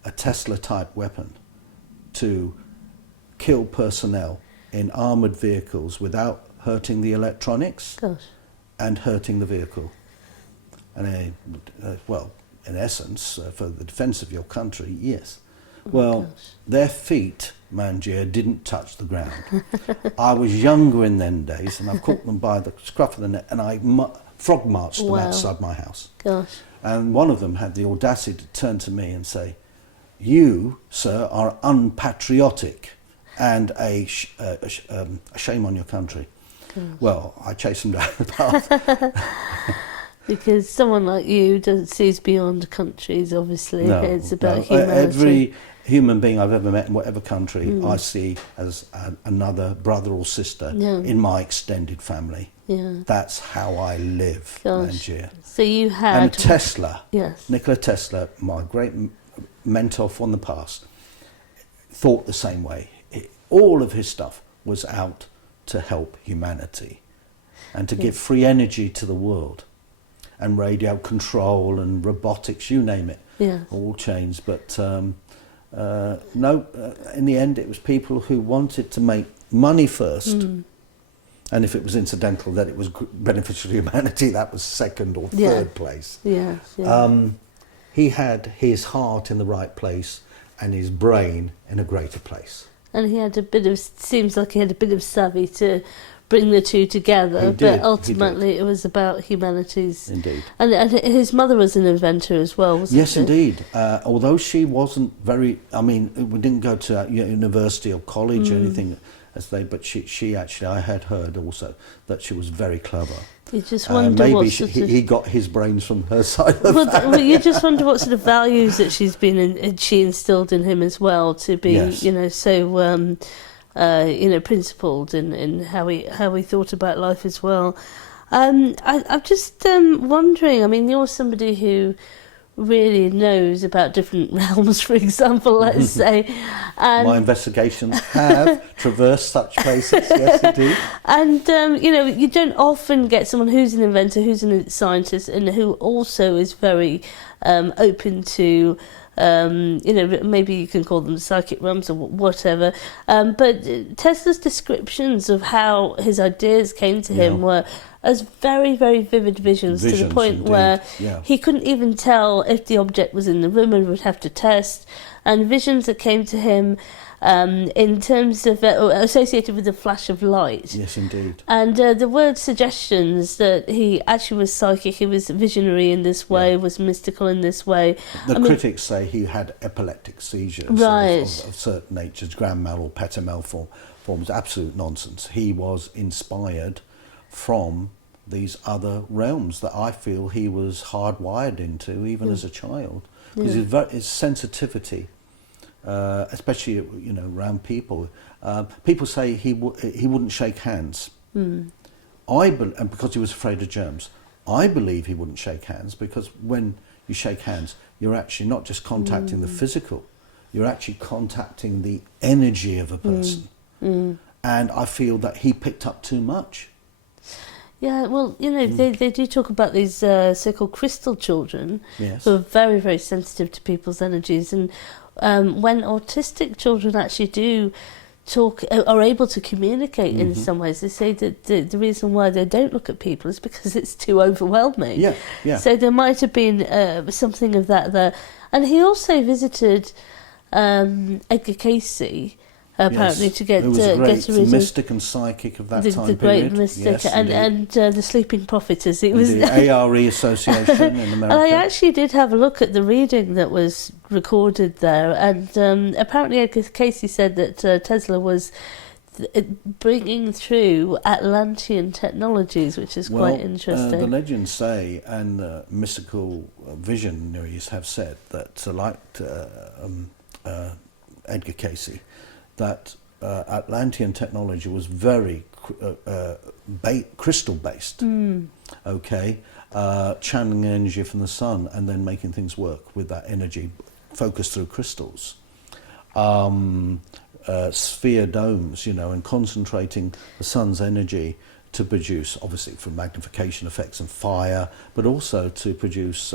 a Tesla-type weapon to kill personnel in armoured vehicles without hurting the electronics and hurting the vehicle? And in essence, for the defence of your country, yes. Their feet, Manjir, didn't touch the ground. I was younger in them days, and I caught them by the scruff of the neck, and I frog marched them outside my house. Gosh. And one of them had the audacity to turn to me and say, "You, sir, are unpatriotic and a shame on your country." Gosh. Well, I chased him down the path. Because someone like you sees beyond countries, obviously. It's about humanity. Every human being I've ever met in whatever country, I see as another brother or sister in my extended family. Yeah. That's how I live, Manjir. So you had... And Tesla, Nikola Tesla, my great mentor from the past, thought the same way. All of his stuff was out to help humanity and to give free energy to the world. and radio control and robotics, you name it, Yeah. all changed. But no, in the end, it was people who wanted to make money first. And if it was incidental, that it was beneficial to humanity, that was second or third place. Yeah. Yeah. He had his heart in the right place and his brain in a greater place. And he had seems like he had a bit of savvy to bring the two together, He but did, ultimately it was about humanity's. Indeed. And his mother was an inventor as well, wasn't Yes, she? indeed. Although she wasn't very, I mean, we didn't go to university or college or anything, but she actually, I had heard also that she was very clever. You just wonder maybe what he got his brains from her side of the family. well, you just wonder what sort of values that she instilled in him as well, to be, Yes. so principled in how he thought about life as well. I'm just wondering. I mean, you're somebody who really knows about different realms, for example, let's say. And my investigations have traversed such places, yes, indeed. And, you don't often get someone who's an inventor, who's a scientist, and who also is very open to, maybe you can call them psychic realms or whatever. But Tesla's descriptions of how his ideas came to him were as very, very vivid visions to the point indeed. where Yeah. he couldn't even tell if the object was in the room and would have to test. And visions that came to him in terms of associated with the flash of light. Yes, indeed. And the word suggestions that he actually was psychic, he was visionary in this way, was mystical in this way. The critics say he had epileptic seizures of certain natures, grand mal or petit mal forms. Absolute nonsense. He was inspired from these other realms that I feel he was hardwired into, even as a child. Because his sensitivity, especially around people. People say he wouldn't shake hands. And because he was afraid of germs. I believe he wouldn't shake hands because when you shake hands, you're actually not just contacting the physical, you're actually contacting the energy of a person. And I feel that he picked up too much. Yeah, well, they do talk about these so-called crystal children Yes. who are very, very sensitive to people's energies. And when autistic children actually are able to communicate in some ways, they say that the reason why they don't look at people is because it's too overwhelming. Yeah, yeah. So there might have been something of that there. And he also visited Edgar Casey, apparently, to get who was a great rid of mystic and psychic of that time the period. great mystic, Yes, and the sleeping prophet, as it was. The ARE Association in America. And I actually did have a look at the reading that was recorded there, and apparently Edgar Casey said that Tesla was bringing through Atlantean technologies, which is quite interesting. The legends say, and mystical visionaries have said that, Edgar Casey, that Atlantean technology was very crystal based. Channeling energy from the sun and then making things work with that energy focused through crystals. Sphere domes, and concentrating the sun's energy to produce, obviously from magnification effects and fire, but also to produce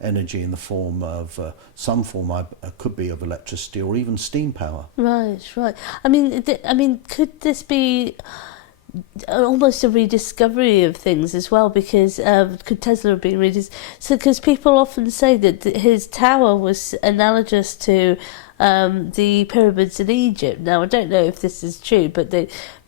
energy in the form of some form, could be of electricity or even steam power. Right. I mean, could this be almost a rediscovery of things as well? Because could Tesla have been because people often say that his tower was analogous to the pyramids in Egypt. Now, I don't know if this is true, but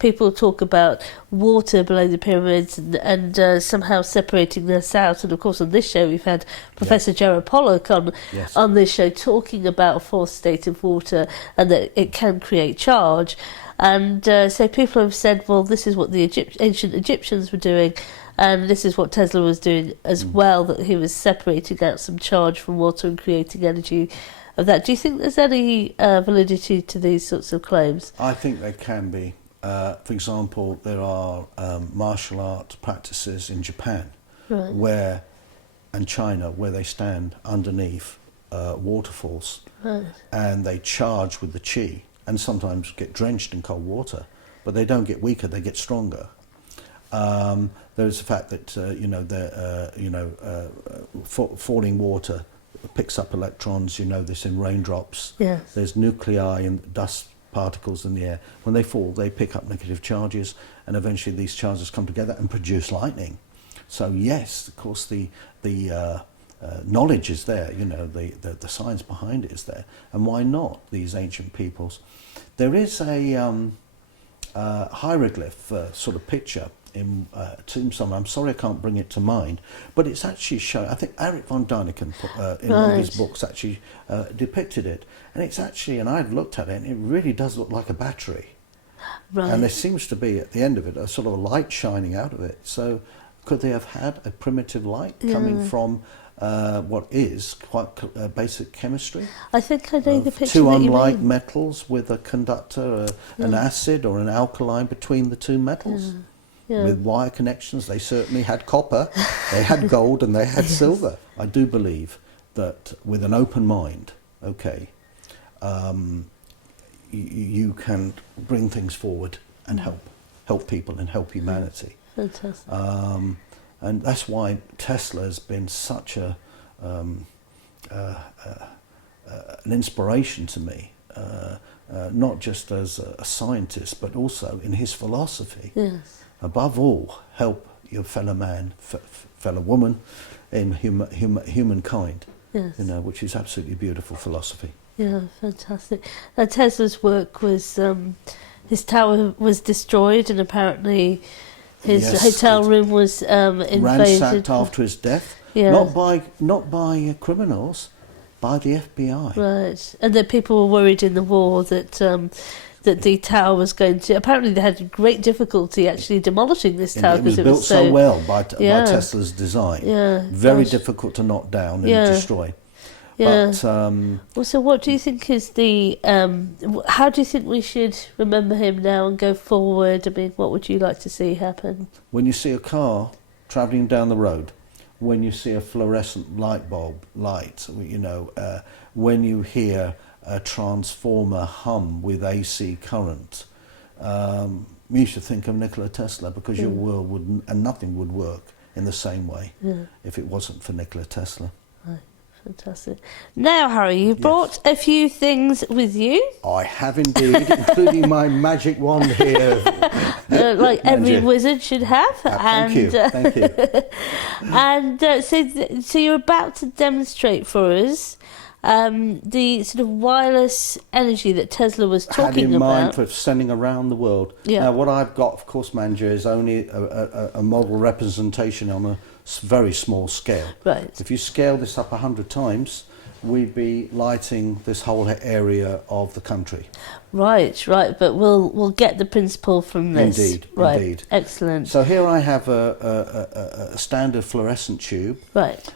people talk about water below the pyramids and somehow separating this out. And of course, on this show, we've had Professor Jared Pollock on this show talking about a fourth state of water and that it can create charge. And so people have said, well, this is what the ancient Egyptians were doing, and this is what Tesla was doing as well, that he was separating out some charge from water and creating energy of that. Do you think there's any validity to these sorts of claims? I think there can be. For example, there are martial art practices in Japan and China where they stand underneath waterfalls and they charge with the chi and sometimes get drenched in cold water, but they don't get weaker, they get stronger. There's the fact that falling water picks up electrons. You know this in raindrops. Yes. There's nuclei and dust particles in the air. When they fall, they pick up negative charges, and eventually these charges come together and produce lightning. So yes, of course, the knowledge is there. You know, the science behind it is there. And why not these ancient peoples? There is a hieroglyph sort of picture in tomb somewhere. I'm sorry I can't bring it to mind, but it's actually shown. I think Eric von Däniken in one of his books actually depicted it, and it's actually, and I've looked at it, and it really does look like a battery. Right. And there seems to be at the end of it a sort of a light shining out of it. So could they have had a primitive light coming from what is quite basic chemistry? I think I know the picture Two that you unlike mean. metals with a conductor, an acid or an alkali between the two metals. Yeah. With wire connections. They certainly had copper, they had gold, and they had silver. I do believe that with an open mind, you can bring things forward and help people and help humanity. Fantastic. And that's why Tesla has been such an inspiration to me, not just as a scientist, but also in his philosophy. Yes. Above all, help your fellow man, fellow woman, in humankind. Yes. You know, which is absolutely beautiful philosophy. Yeah, fantastic. Now, Tesla's work was, his tower was destroyed, and apparently his hotel room was invaded. Ransacked after his death. Yeah. Not by criminals, by the FBI. Right, and that people were worried in the war that the tower was going to. Apparently, they had great difficulty actually demolishing this tower It was because built so well by Tesla's design. Yeah, very difficult to knock down and destroy. Yeah. But so, what do you think is the? How do you think we should remember him now and go forward? I mean, what would you like to see happen? when you see a car travelling down the road, when you see a fluorescent light bulb light, when you hear a transformer hum with AC current, you should think of Nikola Tesla, because your world would, and nothing would work in the same way if it wasn't for Nikola Tesla. Right. Fantastic. Now, Harry, you brought a few things with you. I have indeed, including my magic wand here. Like every wizard should have. Thank you. And so you're about to demonstrate for us the sort of wireless energy that Tesla was talking about. Had in mind for sending around the world. Yeah. Now, what I've got, of course, Manjir, is only a model representation on a very small scale. Right. If you scale this up 100 times, we'd be lighting this whole area of the country. Right. But we'll get the principle from this. Indeed. Excellent. So here I have a standard fluorescent tube. Right.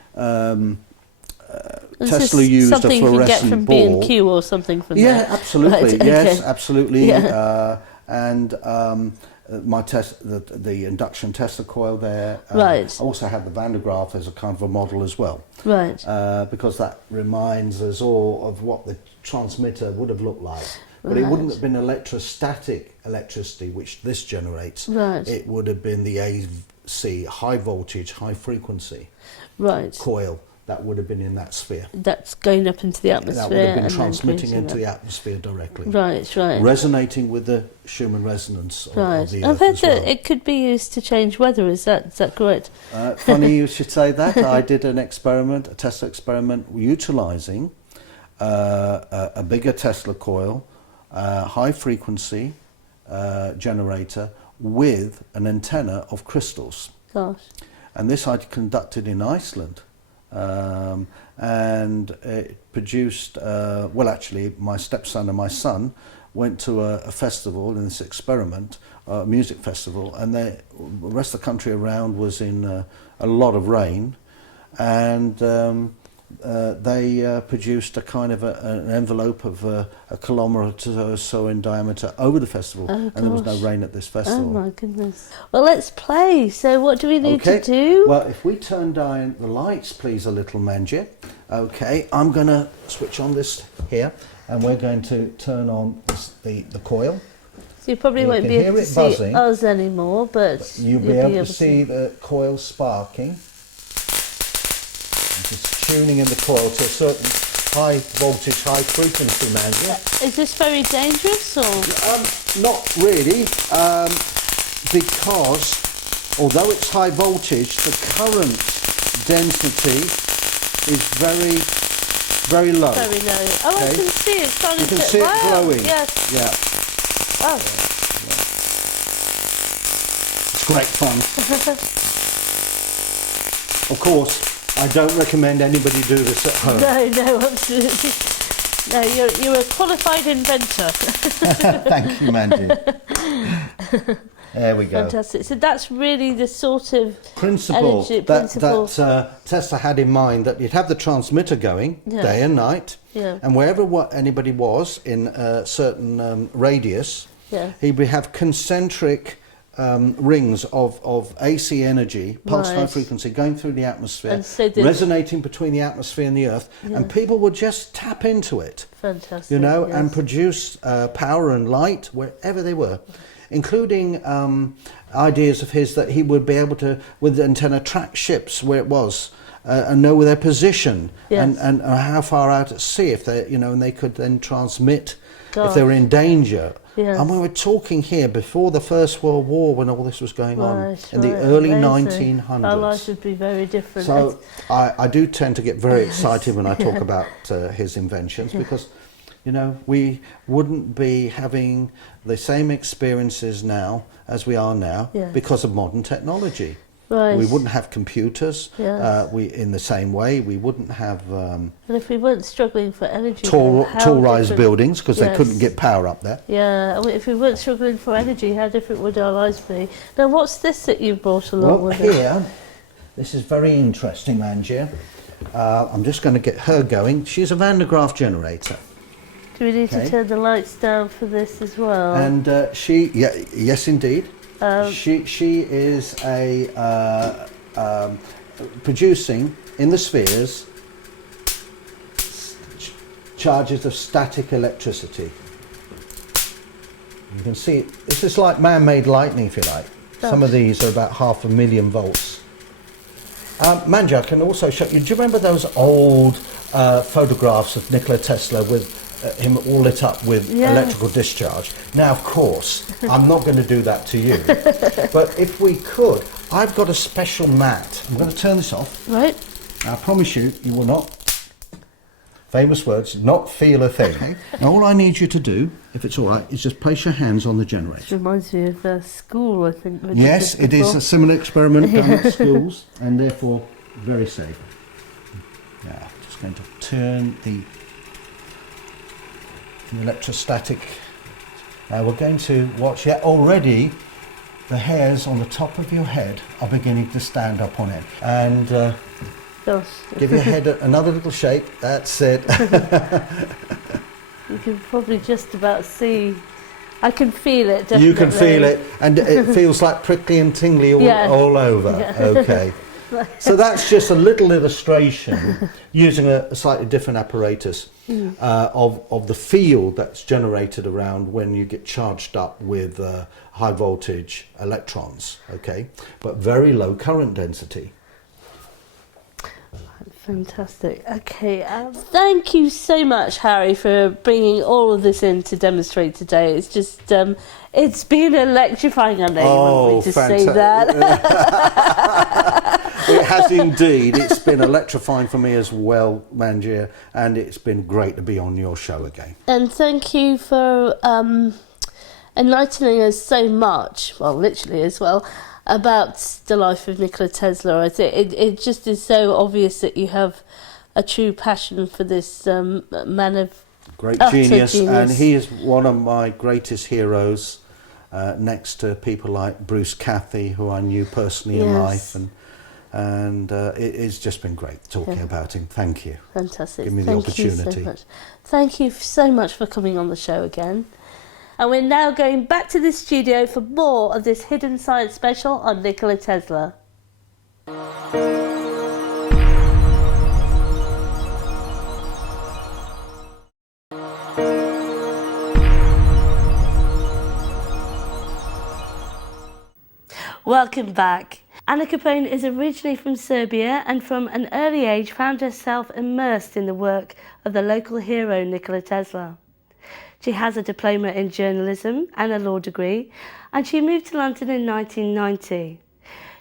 Tesla used a fluorescent ball. Something you can get from B&Q or something from that. Absolutely. Right, yes, okay. absolutely. Yeah. The induction Tesla coil there. Right. I also have the Van de Graaff as a kind of a model as well. Right. Because that reminds us all of what the transmitter would have looked like. But it wouldn't have been electrostatic electricity, which this generates. Right. It would have been the AC, high voltage, high frequency coil that would have been in that sphere. That's going up into the atmosphere. That would have been transmitting into the atmosphere directly. Right. Resonating with the Schumann resonance of the Earth. I've heard as that well. it could be used to change weather. Is that correct? Funny you should say that. I did an experiment, a Tesla experiment, utilising a bigger Tesla coil, high frequency generator with an antenna of crystals. Gosh. And this I conducted in Iceland. And it produced, actually my stepson and my son went to a festival in this experiment, a music festival, and the rest of the country around was in a lot of rain, and they produced a kind of an envelope of a kilometre or so in diameter over the festival, and there was no rain at this festival. Oh my goodness. Well, let's play. So what do we need to do? Well, if we turn down the lights, please, a little, Manjir. Okay, I'm going to switch on this here, and we're going to turn on the coil. So you probably You won't can be able hear to it see buzzing. us anymore, but You'll be able to see the coil sparking. I'm just tuning in the coil to a certain high voltage, high frequency, Manjir. Is this very dangerous, or? Not really, because although it's high voltage, the current density is very, very low. Very low. Oh, I Okay. can see it starting You can to... see it glowing. Yes. Yeah. Oh. It's great fun. Of course, I don't recommend anybody do this at home. No, absolutely. No, you're a qualified inventor. Thank you, Manjir. There we go. Fantastic. So that's really the sort of Principle energy that Tesla had in mind, that you'd have the transmitter going day and night, and wherever anybody was in a certain radius, he'd have concentric rings of AC energy, pulse high frequency, going through the atmosphere, and so resonating between the atmosphere and the Earth, and people would just tap into it. Fantastic. You know, and produce power and light wherever they were, including ideas of his that he would be able to, with the antenna, track ships where it was and know their position and how far out at sea, if they, you know, and they could then transmit if they were in danger. Yes. And we were talking here before the First World War, when all this was going on in the right. early Amazing. 1900s. Our life would be very different. So I do tend to get very excited when I talk about his inventions, because, you know, we wouldn't be having the same experiences now as we are now because of modern technology. Right. We wouldn't have computers. Yes. In the same way, we wouldn't have and if we weren't struggling for energy, tall rise buildings, because they couldn't get power up there. Yeah, if we weren't struggling for energy, how different would our lives be? Now, what's this that you brought along with you? Here, this is very interesting, Manjir. I'm just going to get her going. She's a Van de Graaff generator. Do we need to turn the lights down for this as well? And yes, indeed. She is producing in the spheres charges of static electricity. You can see this is like man-made lightning, if you like. Some of these are about 500,000 volts. Manjir, I can also show you. Do you remember those old photographs of Nikola Tesla with him all lit up with electrical discharge? Now, of course, I'm not going to do that to you, but if we could, I've got a special mat. I'm going to turn this off. Right. I promise you, you will not, famous words, not feel a thing. Okay. Now, all I need you to do, if it's all right, is just place your hands on the generator. This reminds me of school, I think. Yes, it is a similar experiment done at schools, and therefore very safe. Now, just going to turn the electrostatic. Now we're going to watch. Yeah, already the hairs on the top of your head are beginning to stand up on it. And give your head another little shake. That's it. You can probably just about see. I can feel it, definitely. You can feel it, and it feels like prickly and tingly all over. Yeah. Okay. So that's just a little illustration using a slightly different apparatus of the field that's generated around when you get charged up with high voltage electrons, okay, but very low current density. Fantastic. Okay, thank you so much, Harry, for bringing all of this in to demonstrate today. It's just, it's been electrifying. I know you want me to say that. It has indeed. It's been electrifying for me as well, Manjir, and it's been great to be on your show again. And thank you for enlightening us so much, well, literally as well, about the life of Nikola Tesla. I think it just is so obvious that you have a true passion for this man of great genius, and he is one of my greatest heroes, next to people like Bruce Cathy, who I knew personally in life, and it's just been great talking about him. Thank you. Fantastic. Give me the opportunity. You so much. Thank you so much for coming on the show again. And we're now going back to the studio for more of this Hidden Science special on Nikola Tesla. Welcome back. Anna Capone is originally from Serbia and from an early age found herself immersed in the work of the local hero Nikola Tesla. She has a diploma in journalism and a law degree, and she moved to London in 1990.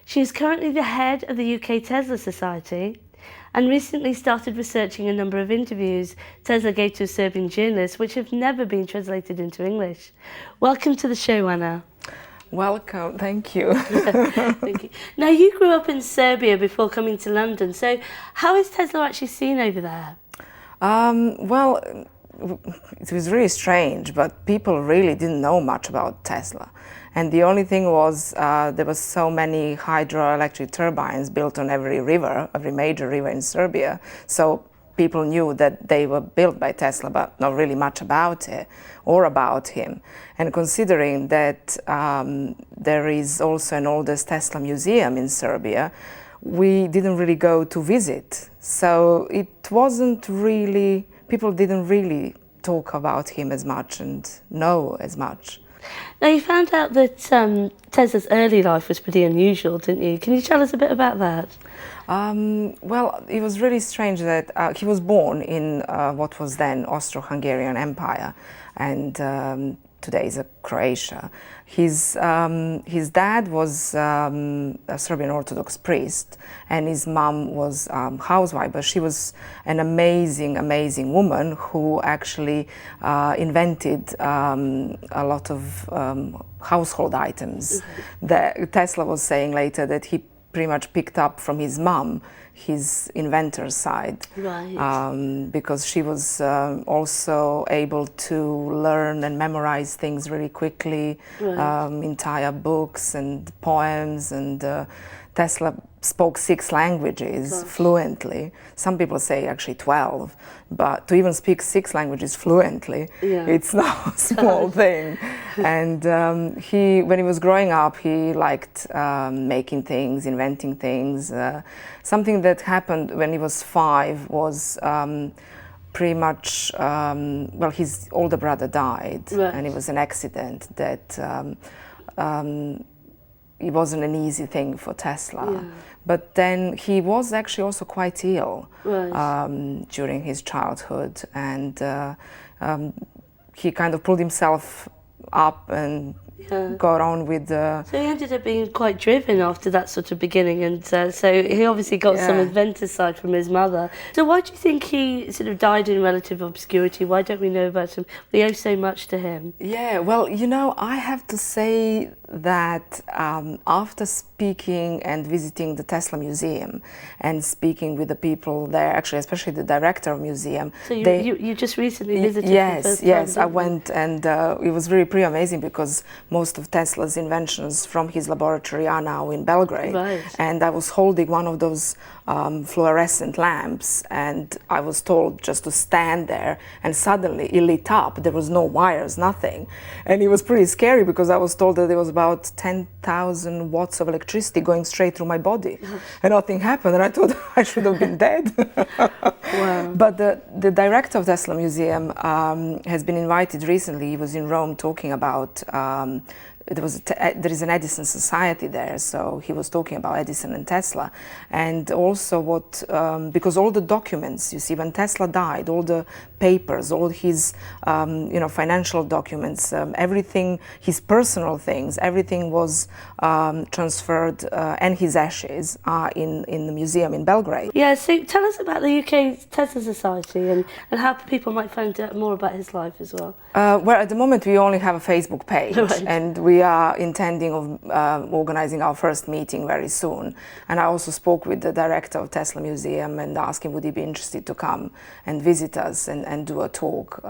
She is currently the head of the UK Tesla Society and recently started researching a number of interviews Tesla gave to a Serbian journalist which have never been translated into English. Welcome to the show, Anna. Welcome, thank you. Thank you. Now, you grew up in Serbia before coming to London, so how is Tesla actually seen over there? Well, it was really strange, but people really didn't know much about Tesla. And the only thing was there were so many hydroelectric turbines built on every river, every major river in Serbia. So people knew that they were built by Tesla, but not really much about it or about him. And considering that there is also an oldest Tesla museum in Serbia, we didn't really go to visit. So it wasn't really, people didn't really talk about him as much and know as much. Now, you found out that Tesla's early life was pretty unusual, didn't you? Can you tell us a bit about that? Well, it was really strange that he was born in what was then Austro-Hungarian Empire, and today is Croatia. His dad was a Serbian Orthodox priest, and his mom was housewife, but she was an amazing woman who actually invented a lot of household items. That Tesla was saying later that he pretty much picked up from his mom, his inventor side, Right. because she was also able to learn and memorize things really quickly, Right. entire books and poems, and Tesla spoke 6 languages Gosh. fluently. Some people say actually 12, but to even speak 6 languages fluently, Yeah. it's not a small thing. And when he was growing up, he liked making things, inventing things. Something that happened when he was 5 was pretty much, well, his older brother died, Right. and it was an accident that it wasn't an easy thing for Tesla. Yeah. But then he was actually also quite ill Right. during his childhood, and he kind of pulled himself up and Yeah. got on with the... So he ended up being quite driven after that sort of beginning, and so he obviously got some Yeah. inventor side from his mother. So why do you think he sort of died in relative obscurity? Why don't we know about him? We owe so much to him. Yeah, well, you know, I have to say that after speaking and visiting the Tesla Museum and speaking with the people there, actually, especially the director of the museum. So you just recently visited for the first time, Yes, I didn't you? went, and it was really pretty amazing because most of Tesla's inventions from his laboratory are now in Belgrade. Right. And I was holding one of those fluorescent lamps, and I was told just to stand there, and suddenly it lit up. There was no wires, nothing. And it was pretty scary because I was told that there was about 10,000 watts of electricity going straight through my body, and nothing happened, and I thought I should have been dead. Wow. But the director of Tesla Museum has been invited recently. He was in Rome talking about there is an Edison Society there, so he was talking about Edison and Tesla, and also because all the documents, you see, when Tesla died, all the papers, all his financial documents, everything, his personal things, everything was transferred, and his ashes are in the museum in Belgrade. Yeah, so tell us about the UK Tesla Society and how people might find out more about his life as well. Well, at the moment we only have a Facebook page, Right. and we are intending of organizing our first meeting very soon. And I also spoke with the director of Tesla Museum and asked him would he be interested to come and visit us and do a talk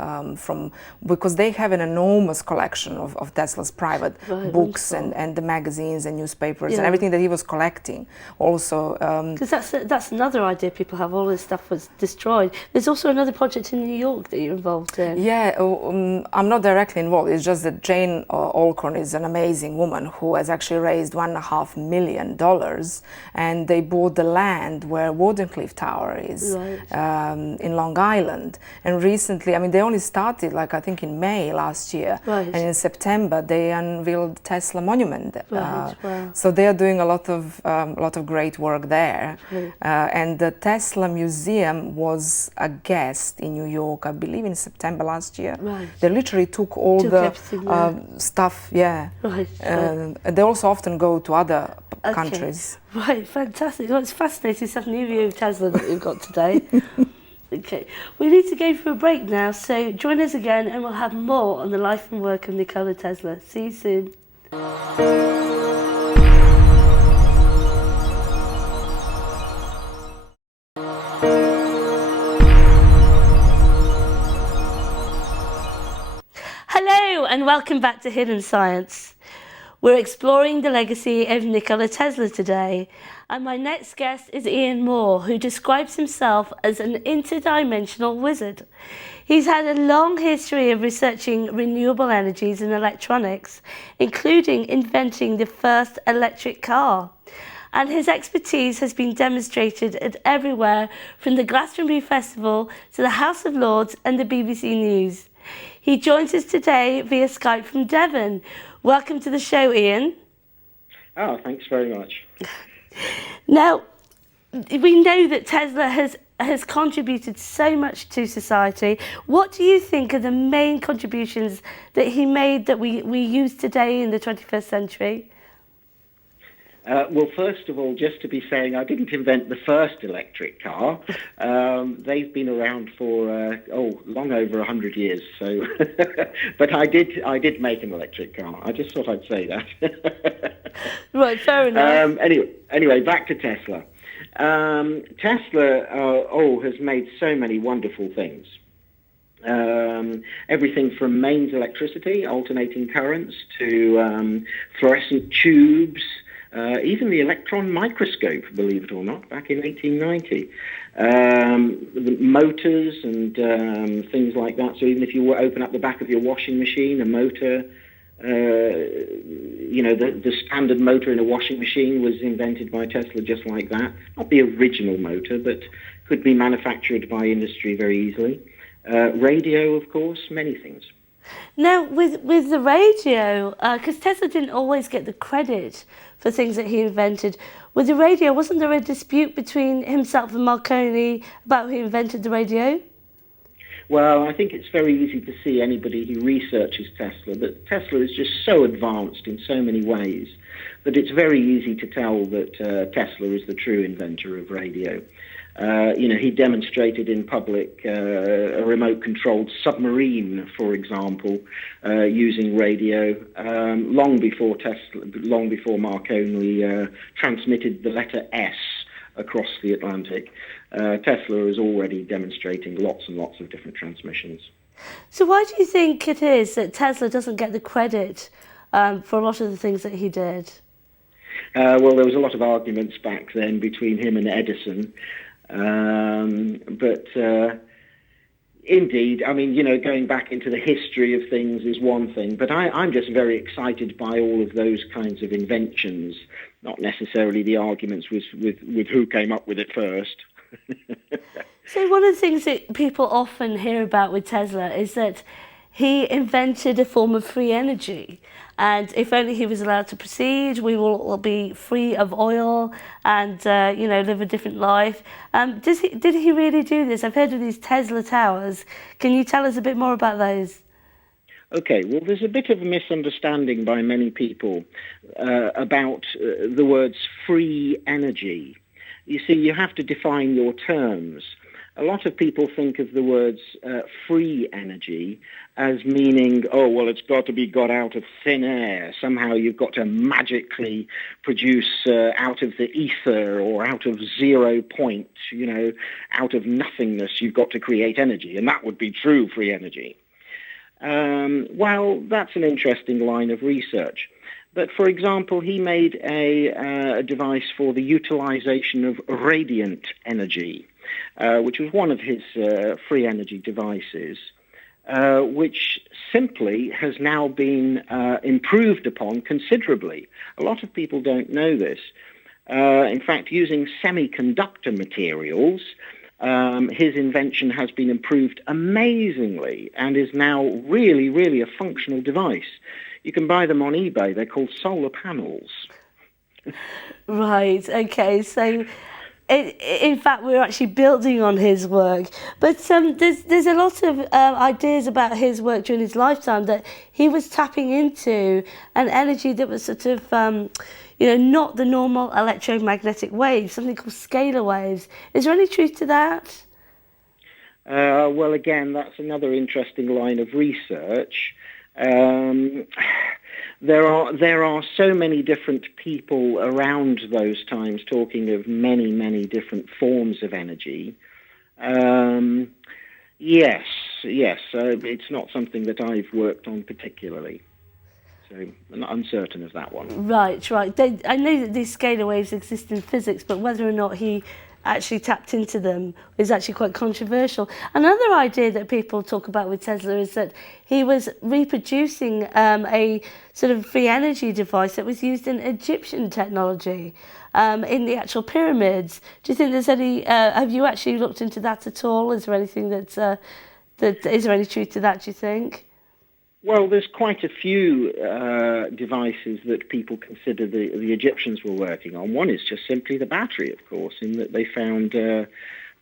because they have an enormous collection of Tesla's private Right, books wonderful. and the magazines and newspapers Yeah. and everything that he was collecting. Also, Because that's another idea people have. All this stuff was destroyed. There's also another project in New York that you're involved in. yeah, I'm not directly involved. It's just that Jane Alcorn is an amazing woman who has actually raised $1.5 million, and they bought the land where Wardenclyffe Tower is, in Long Island. And recently, I mean, they only started, like, I think in May last year, and in September they unveiled Tesla Monument. So they are doing a lot of great work there. And the Tesla Museum was a guest in New York, I believe in September last year. They literally took all the stuff, and they also often go to other countries. Right, fantastic. Well, it's fascinating stuff, new view of Tesla that we've got today. Okay, we need to go for a break now, so join us again and we'll have more on the life and work of Nikola Tesla. See you soon. Hello and welcome back to Hidden Science. We're exploring the legacy of Nikola Tesla today, and my next guest is Ian Moore, who describes himself as an interdimensional wizard. He's had a long history of researching renewable energies and electronics, including inventing the first electric car. And his expertise has been demonstrated at everywhere from the Glastonbury Festival to the House of Lords and the BBC News. He joins us today via Skype from Devon. Welcome to the show, Ian. Oh, thanks very much. Now, we know that Tesla has contributed so much to society. What do you think are the main contributions that he made that we use today in the 21st century? Well, first of all, just to be saying, I didn't invent the first electric car. They've been around for long over 100 years. So, but I did make an electric car. I just thought I'd say that. Right, fair enough. Anyway, back to Tesla. Tesla has made so many wonderful things. Everything from mains electricity, alternating currents, to fluorescent tubes. Even the electron microscope, believe it or not, back in 1890. The motors and things like that. So even if you open up the back of your washing machine, a motor, the standard motor in a washing machine was invented by Tesla just like that. Not the original motor, but could be manufactured by industry very easily. Radio, of course, many things. Now, with the radio, because Tesla didn't always get the credit for things that he invented, with the radio, wasn't there a dispute between himself and Marconi about who invented the radio? Well, I think it's very easy to see anybody who researches Tesla that Tesla is just so advanced in so many ways that it's very easy to tell that Tesla is the true inventor of radio. He demonstrated in public a remote-controlled submarine, for example, using radio, long before Marconi transmitted the letter S across the Atlantic. Tesla is already demonstrating lots and lots of different transmissions. So why do you think it is that Tesla doesn't get the credit for a lot of the things that he did? Well, there was a lot of arguments back then between him and Edison. But indeed, I mean, going back into the history of things is one thing, but I'm just very excited by all of those kinds of inventions, not necessarily the arguments with who came up with it first. So one of the things that people often hear about with Tesla is that he invented a form of free energy. And if only he was allowed to proceed, we will all be free of oil and, live a different life. Did he really do this? I've heard of these Tesla towers. Can you tell us a bit more about those? Okay, well, there's a bit of a misunderstanding by many people about the words free energy. You see, you have to define your terms. A lot of people think of the words free energy as meaning, it's got to be got out of thin air. Somehow you've got to magically produce out of the ether or out of 0 point, out of nothingness, you've got to create energy. And that would be true free energy. Well, that's an interesting line of research. But, for example, he made a device for the utilization of radiant energy, which was one of his free energy devices, which simply has now been improved upon considerably. A lot of people don't know this. In fact, using semiconductor materials, his invention has been improved amazingly and is now really, really a functional device. You can buy them on eBay. They're called solar panels. Right, okay, so in fact we're actually building on his work, but there's a lot of ideas about his work during his lifetime that he was tapping into an energy that was sort of not the normal electromagnetic waves, something called scalar waves. Is there any truth to that? Well, again, that's another interesting line of research. There are so many different people around those times talking of many, many different forms of energy. Yes, it's not something that I've worked on particularly. So I'm uncertain of that one. Right. I know that these scalar waves exist in physics, but whether or not he actually tapped into them is actually quite controversial. Another idea that people talk about with Tesla is that he was reproducing a sort of free energy device that was used in Egyptian technology in the actual pyramids. Do you think there's any? Have you actually looked into that at all? Is there anything is there any truth to that? Do you think? Well, there's quite a few devices that people consider the Egyptians were working on. One is just simply the battery, of course, in that they found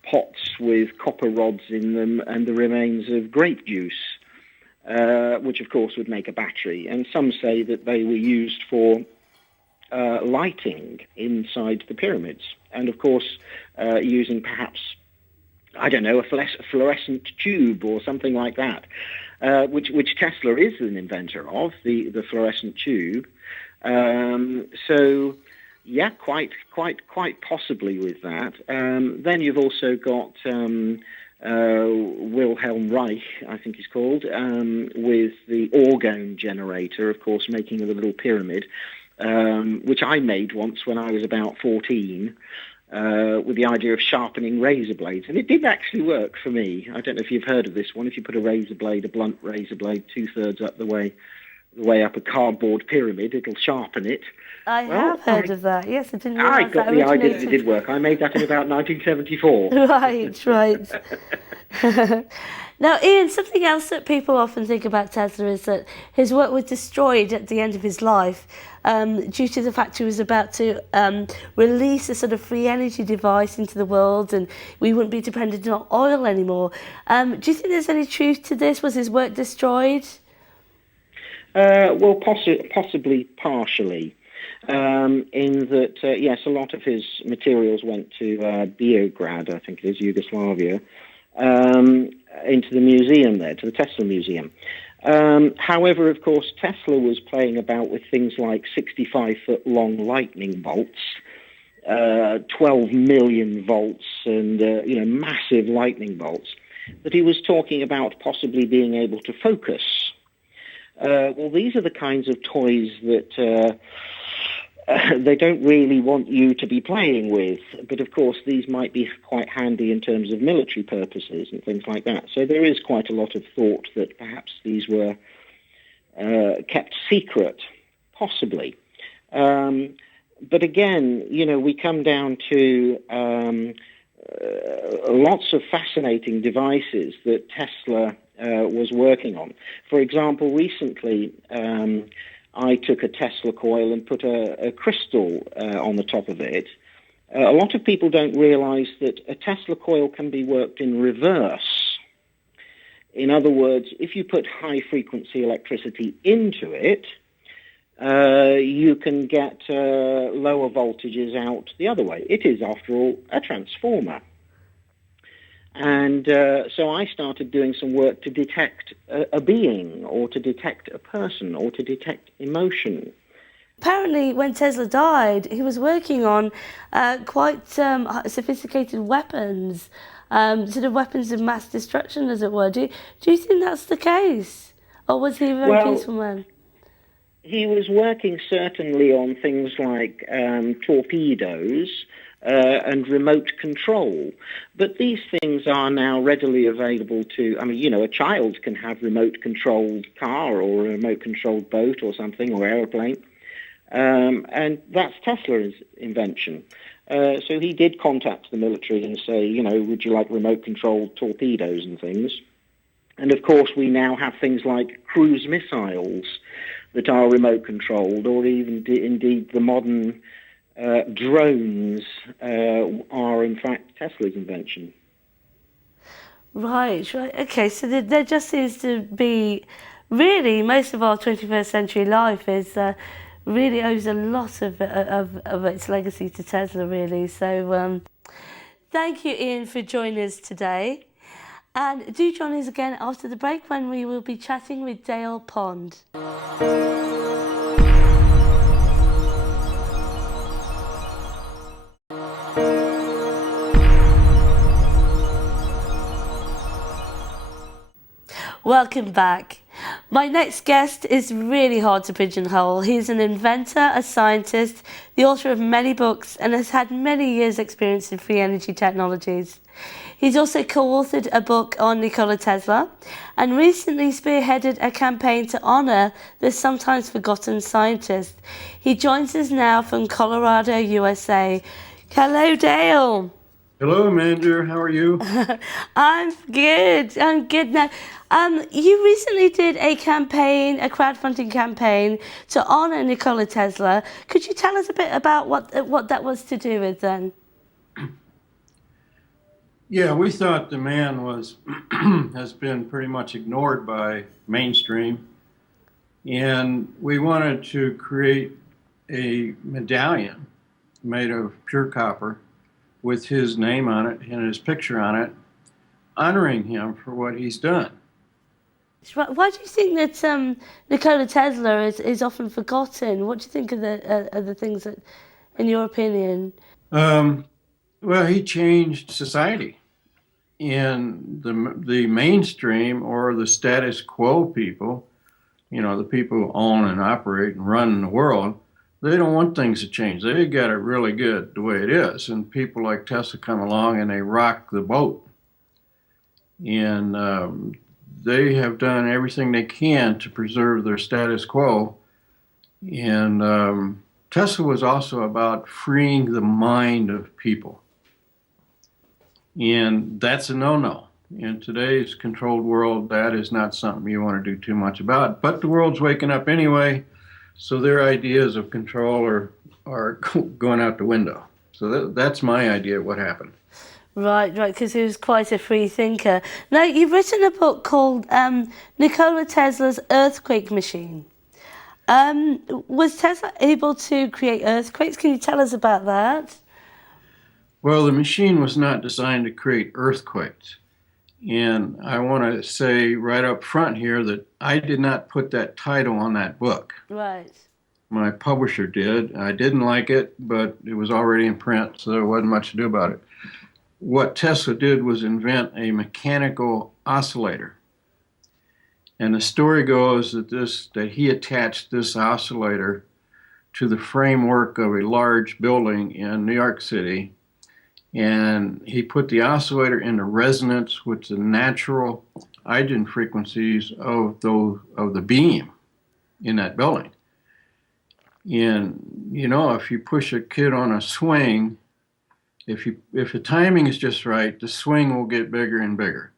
pots with copper rods in them and the remains of grape juice, which, of course, would make a battery. And some say that they were used for lighting inside the pyramids. And, of course, using perhaps, I don't know, a fluorescent tube or something like that. Which Tesla is an inventor of, the fluorescent tube. So, yeah, quite possibly with that. Then you've also got Wilhelm Reich, I think he's called, with the orgone generator, of course, making a little pyramid, which I made once when I was about 14. With the idea of sharpening razor blades. And it did actually work for me. I don't know if you've heard of this one. If you put a blunt razor blade, 2/3 up the way up a cardboard pyramid, it'll sharpen it. I have heard of that. Yes, I didn't realise I got that the idea that originated. it did work. I made that in about 1974. Right. Now, Ian, something else that people often think about Tesla is that his work was destroyed at the end of his life due to the fact he was about to release a sort of free energy device into the world and we wouldn't be dependent on oil anymore. Do you think there's any truth to this? Was his work destroyed? Well, possibly partially. In that, yes, a lot of his materials went to Beograd, I think it is, Yugoslavia, into the museum there, to the Tesla Museum. However, of course, Tesla was playing about with things like 65-foot-long lightning bolts, 12 million volts, and massive lightning bolts, that he was talking about possibly being able to focus. Well, these are the kinds of toys that they don't really want you to be playing with. But, of course, these might be quite handy in terms of military purposes and things like that. So there is quite a lot of thought that perhaps these were kept secret, possibly. But, again, we come down to lots of fascinating devices that Tesla was working on. For example, recently I took a Tesla coil and put a crystal on the top of it. A lot of people don't realize that a Tesla coil can be worked in reverse. In other words, if you put high-frequency electricity into it, you can get lower voltages out the other way. It is, after all, a transformer. And so I started doing some work to detect a being, or to detect a person, or to detect emotion. Apparently, when Tesla died, he was working on quite sophisticated weapons, sort of weapons of mass destruction, as it were. Do you think that's the case? Or was he a very peaceful man? He was working certainly on things like torpedoes and remote control. But these things are now readily available to, I mean, you know, a child can have remote-controlled car or a remote-controlled boat or something, or aeroplane. And that's Tesla's invention. So he did contact the military and say, you know, would you like remote-controlled torpedoes and things? And of course, we now have things like cruise missiles that are remote-controlled, or even indeed the modern drones are in fact Tesla's invention. Right. Okay, so there just seems to be, really, most of our 21st century life is really owes a lot of its legacy to Tesla, really. So thank you, Ian, for joining us today. And do join us again after the break when we will be chatting with Dale Pond. Welcome back. My next guest is really hard to pigeonhole. He's an inventor, a scientist, the author of many books, and has had many years' experience in free energy technologies. He's also co-authored a book on Nikola Tesla and recently spearheaded a campaign to honour this sometimes forgotten scientist. He joins us now from Colorado, USA. Hello, Dale. Hello, Manjir. How are you? I'm good now. You recently did a campaign, a crowdfunding campaign to honour Nikola Tesla. Could you tell us a bit about what that was to do with then? Yeah, we thought the man has been pretty much ignored by mainstream, and we wanted to create a medallion made of pure copper with his name on it and his picture on it, honoring him for what he's done. Why do you think that Nikola Tesla is often forgotten? What do you think of the things that, in your opinion? Well, he changed society. And the mainstream, or the status quo people, you know, the people who own and operate and run the world, they don't want things to change. They got it really good the way it is. And people like Tesla come along and they rock the boat. And they have done everything they can to preserve their status quo. And Tesla was also about freeing the mind of people. And that's a no-no. In today's controlled world, that is not something you want to do too much about. But the world's waking up anyway, so their ideas of control are going out the window. So that's my idea of what happened. Right, because he was quite a free thinker. Now, you've written a book called Nikola Tesla's Earthquake Machine. Was Tesla able to create earthquakes? Can you tell us about that? Well, the machine was not designed to create earthquakes. And I want to say right up front here that I did not put that title on that book. Right. My publisher did. I didn't like it, but it was already in print, so there wasn't much to do about it. What Tesla did was invent a mechanical oscillator. And the story goes that he attached this oscillator to the framework of a large building in New York City. And he put the oscillator into resonance with the natural eigenfrequencies of the beam in that building. And you know, if you push a kid on a swing, if the timing is just right, the swing will get bigger and bigger.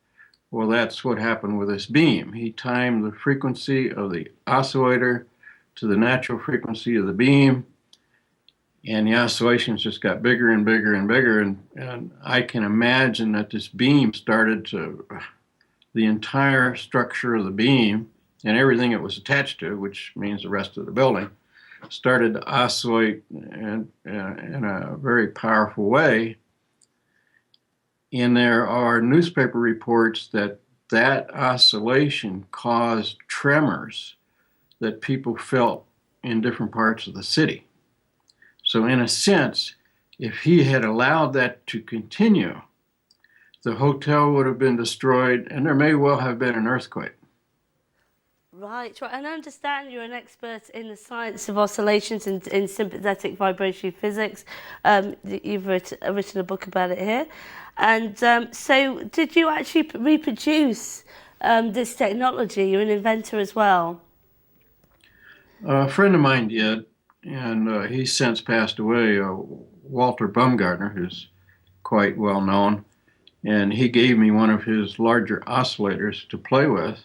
Well, that's what happened with this beam. He timed the frequency of the oscillator to the natural frequency of the beam. And the oscillations just got bigger and bigger and bigger. And I can imagine that this beam the entire structure of the beam and everything it was attached to, which means the rest of the building, started to oscillate in a very powerful way. And there are newspaper reports that oscillation caused tremors that people felt in different parts of the city. So in a sense, if he had allowed that to continue, the hotel would have been destroyed and there may well have been an earthquake. Right. And I understand you're an expert in the science of oscillations in sympathetic vibratory physics. You've written a book about it here. And so did you actually reproduce this technology? You're an inventor as well. A friend of mine did, and he's since passed away, Walter Baumgartner, who's quite well known. And he gave me one of his larger oscillators to play with.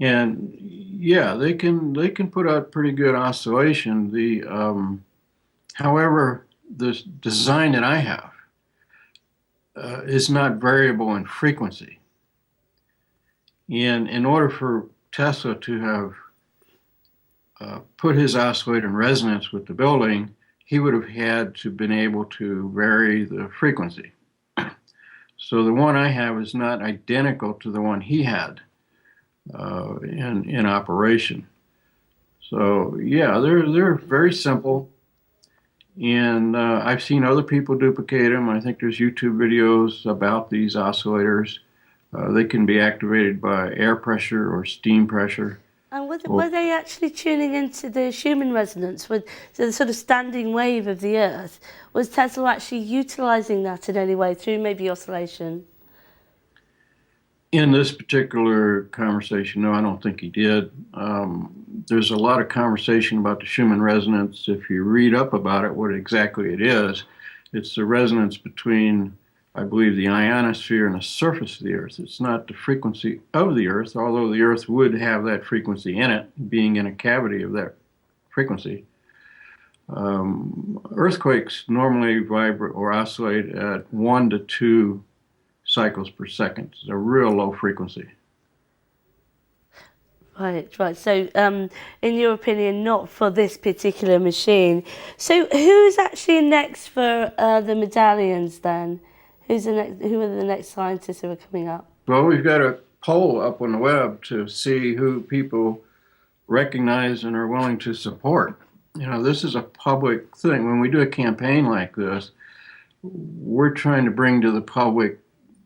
And yeah, they can put out pretty good oscillation. However, the design that I have is not variable in frequency. And in order for Tesla to have put his oscillator in resonance with the building, he would have had to been able to vary the frequency. So the one I have is not identical to the one he had in operation. So yeah, they're very simple, and I've seen other people duplicate them. I think there's YouTube videos about these oscillators. They can be activated by air pressure or steam pressure. And were they actually tuning into the Schumann resonance with the sort of standing wave of the Earth? Was Tesla actually utilising that in any way through maybe oscillation? In this particular conversation, no, I don't think he did. There's a lot of conversation about the Schumann resonance. If you read up about it, what exactly it is, it's the resonance between, I believe, the ionosphere and the surface of the Earth. It's not the frequency of the Earth, although the Earth would have that frequency in it, being in a cavity of that frequency. Earthquakes normally vibrate or oscillate at 1 to 2 cycles per second. It's a real low frequency. Right. So, in your opinion, not for this particular machine. So, who's actually next for the medallions then? Who are the next scientists who are coming up? Well, we've got a poll up on the web to see who people recognize and are willing to support. You know, this is a public thing. When we do a campaign like this, we're trying to bring to the public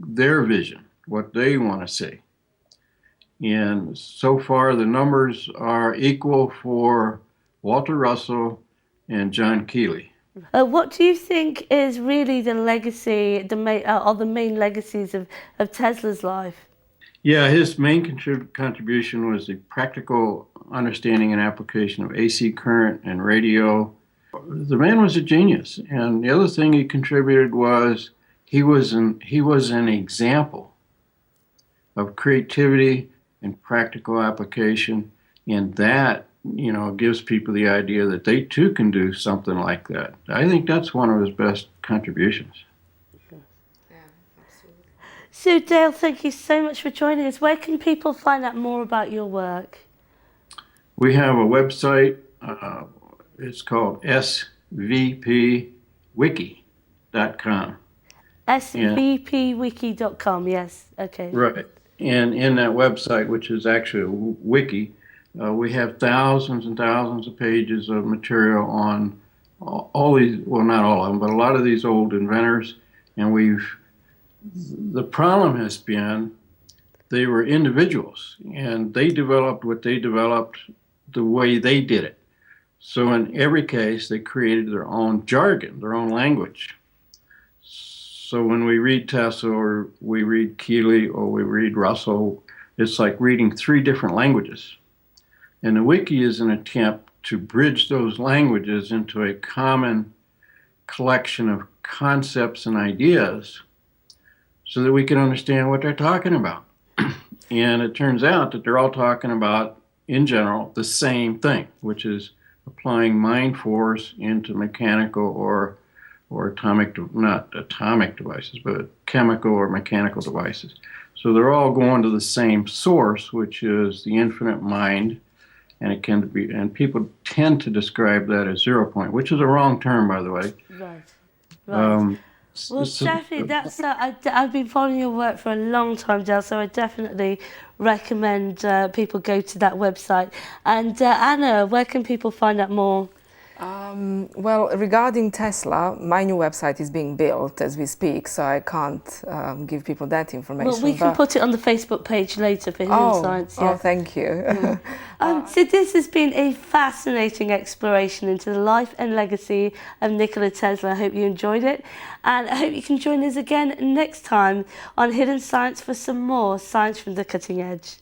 their vision, what they want to see. And so far, the numbers are equal for Walter Russell and John Keeley. What do you think is really the legacy, the main legacies of Tesla's life? Yeah, his main contribution was the practical understanding and application of AC current and radio. The man was a genius. And the other thing he contributed was he was an example of creativity and practical application, and that, you know, gives people the idea that they too can do something like that. I think that's one of his best contributions. Yeah, absolutely. So Dale, thank you so much for joining us. Where can people find out more about your work? We have a website. It's called svpwiki.com. svpwiki.com, yes. Okay. Right. And in that website, which is actually a wiki, we have thousands and thousands of pages of material on all these, well, not all of them, but a lot of these old inventors. And the problem has been they were individuals, and they developed what they developed the way they did it. So in every case, they created their own jargon, their own language. So when we read Tesla or we read Keeley or we read Russell, it's like reading 3 different languages. And the wiki is an attempt to bridge those languages into a common collection of concepts and ideas so that we can understand what they're talking about. And it turns out that they're all talking about, in general, the same thing, which is applying mind force into mechanical or not atomic devices, but chemical or mechanical devices. So they're all going to the same source, which is the infinite mind, and it can be, and people tend to describe that as 0 point, which is a wrong term, by the way. Right. Well, definitely, I've been following your work for a long time, Dale, so I definitely recommend people go to that website. And Anna, where can people find out more? Well, regarding Tesla, my new website is being built as we speak, so I can't give people that information. Well, we can put it on the Facebook page later for Hidden Science. Oh, thank you. So this has been a fascinating exploration into the life and legacy of Nikola Tesla. I hope you enjoyed it, and I hope you can join us again next time on Hidden Science for some more science from the cutting edge.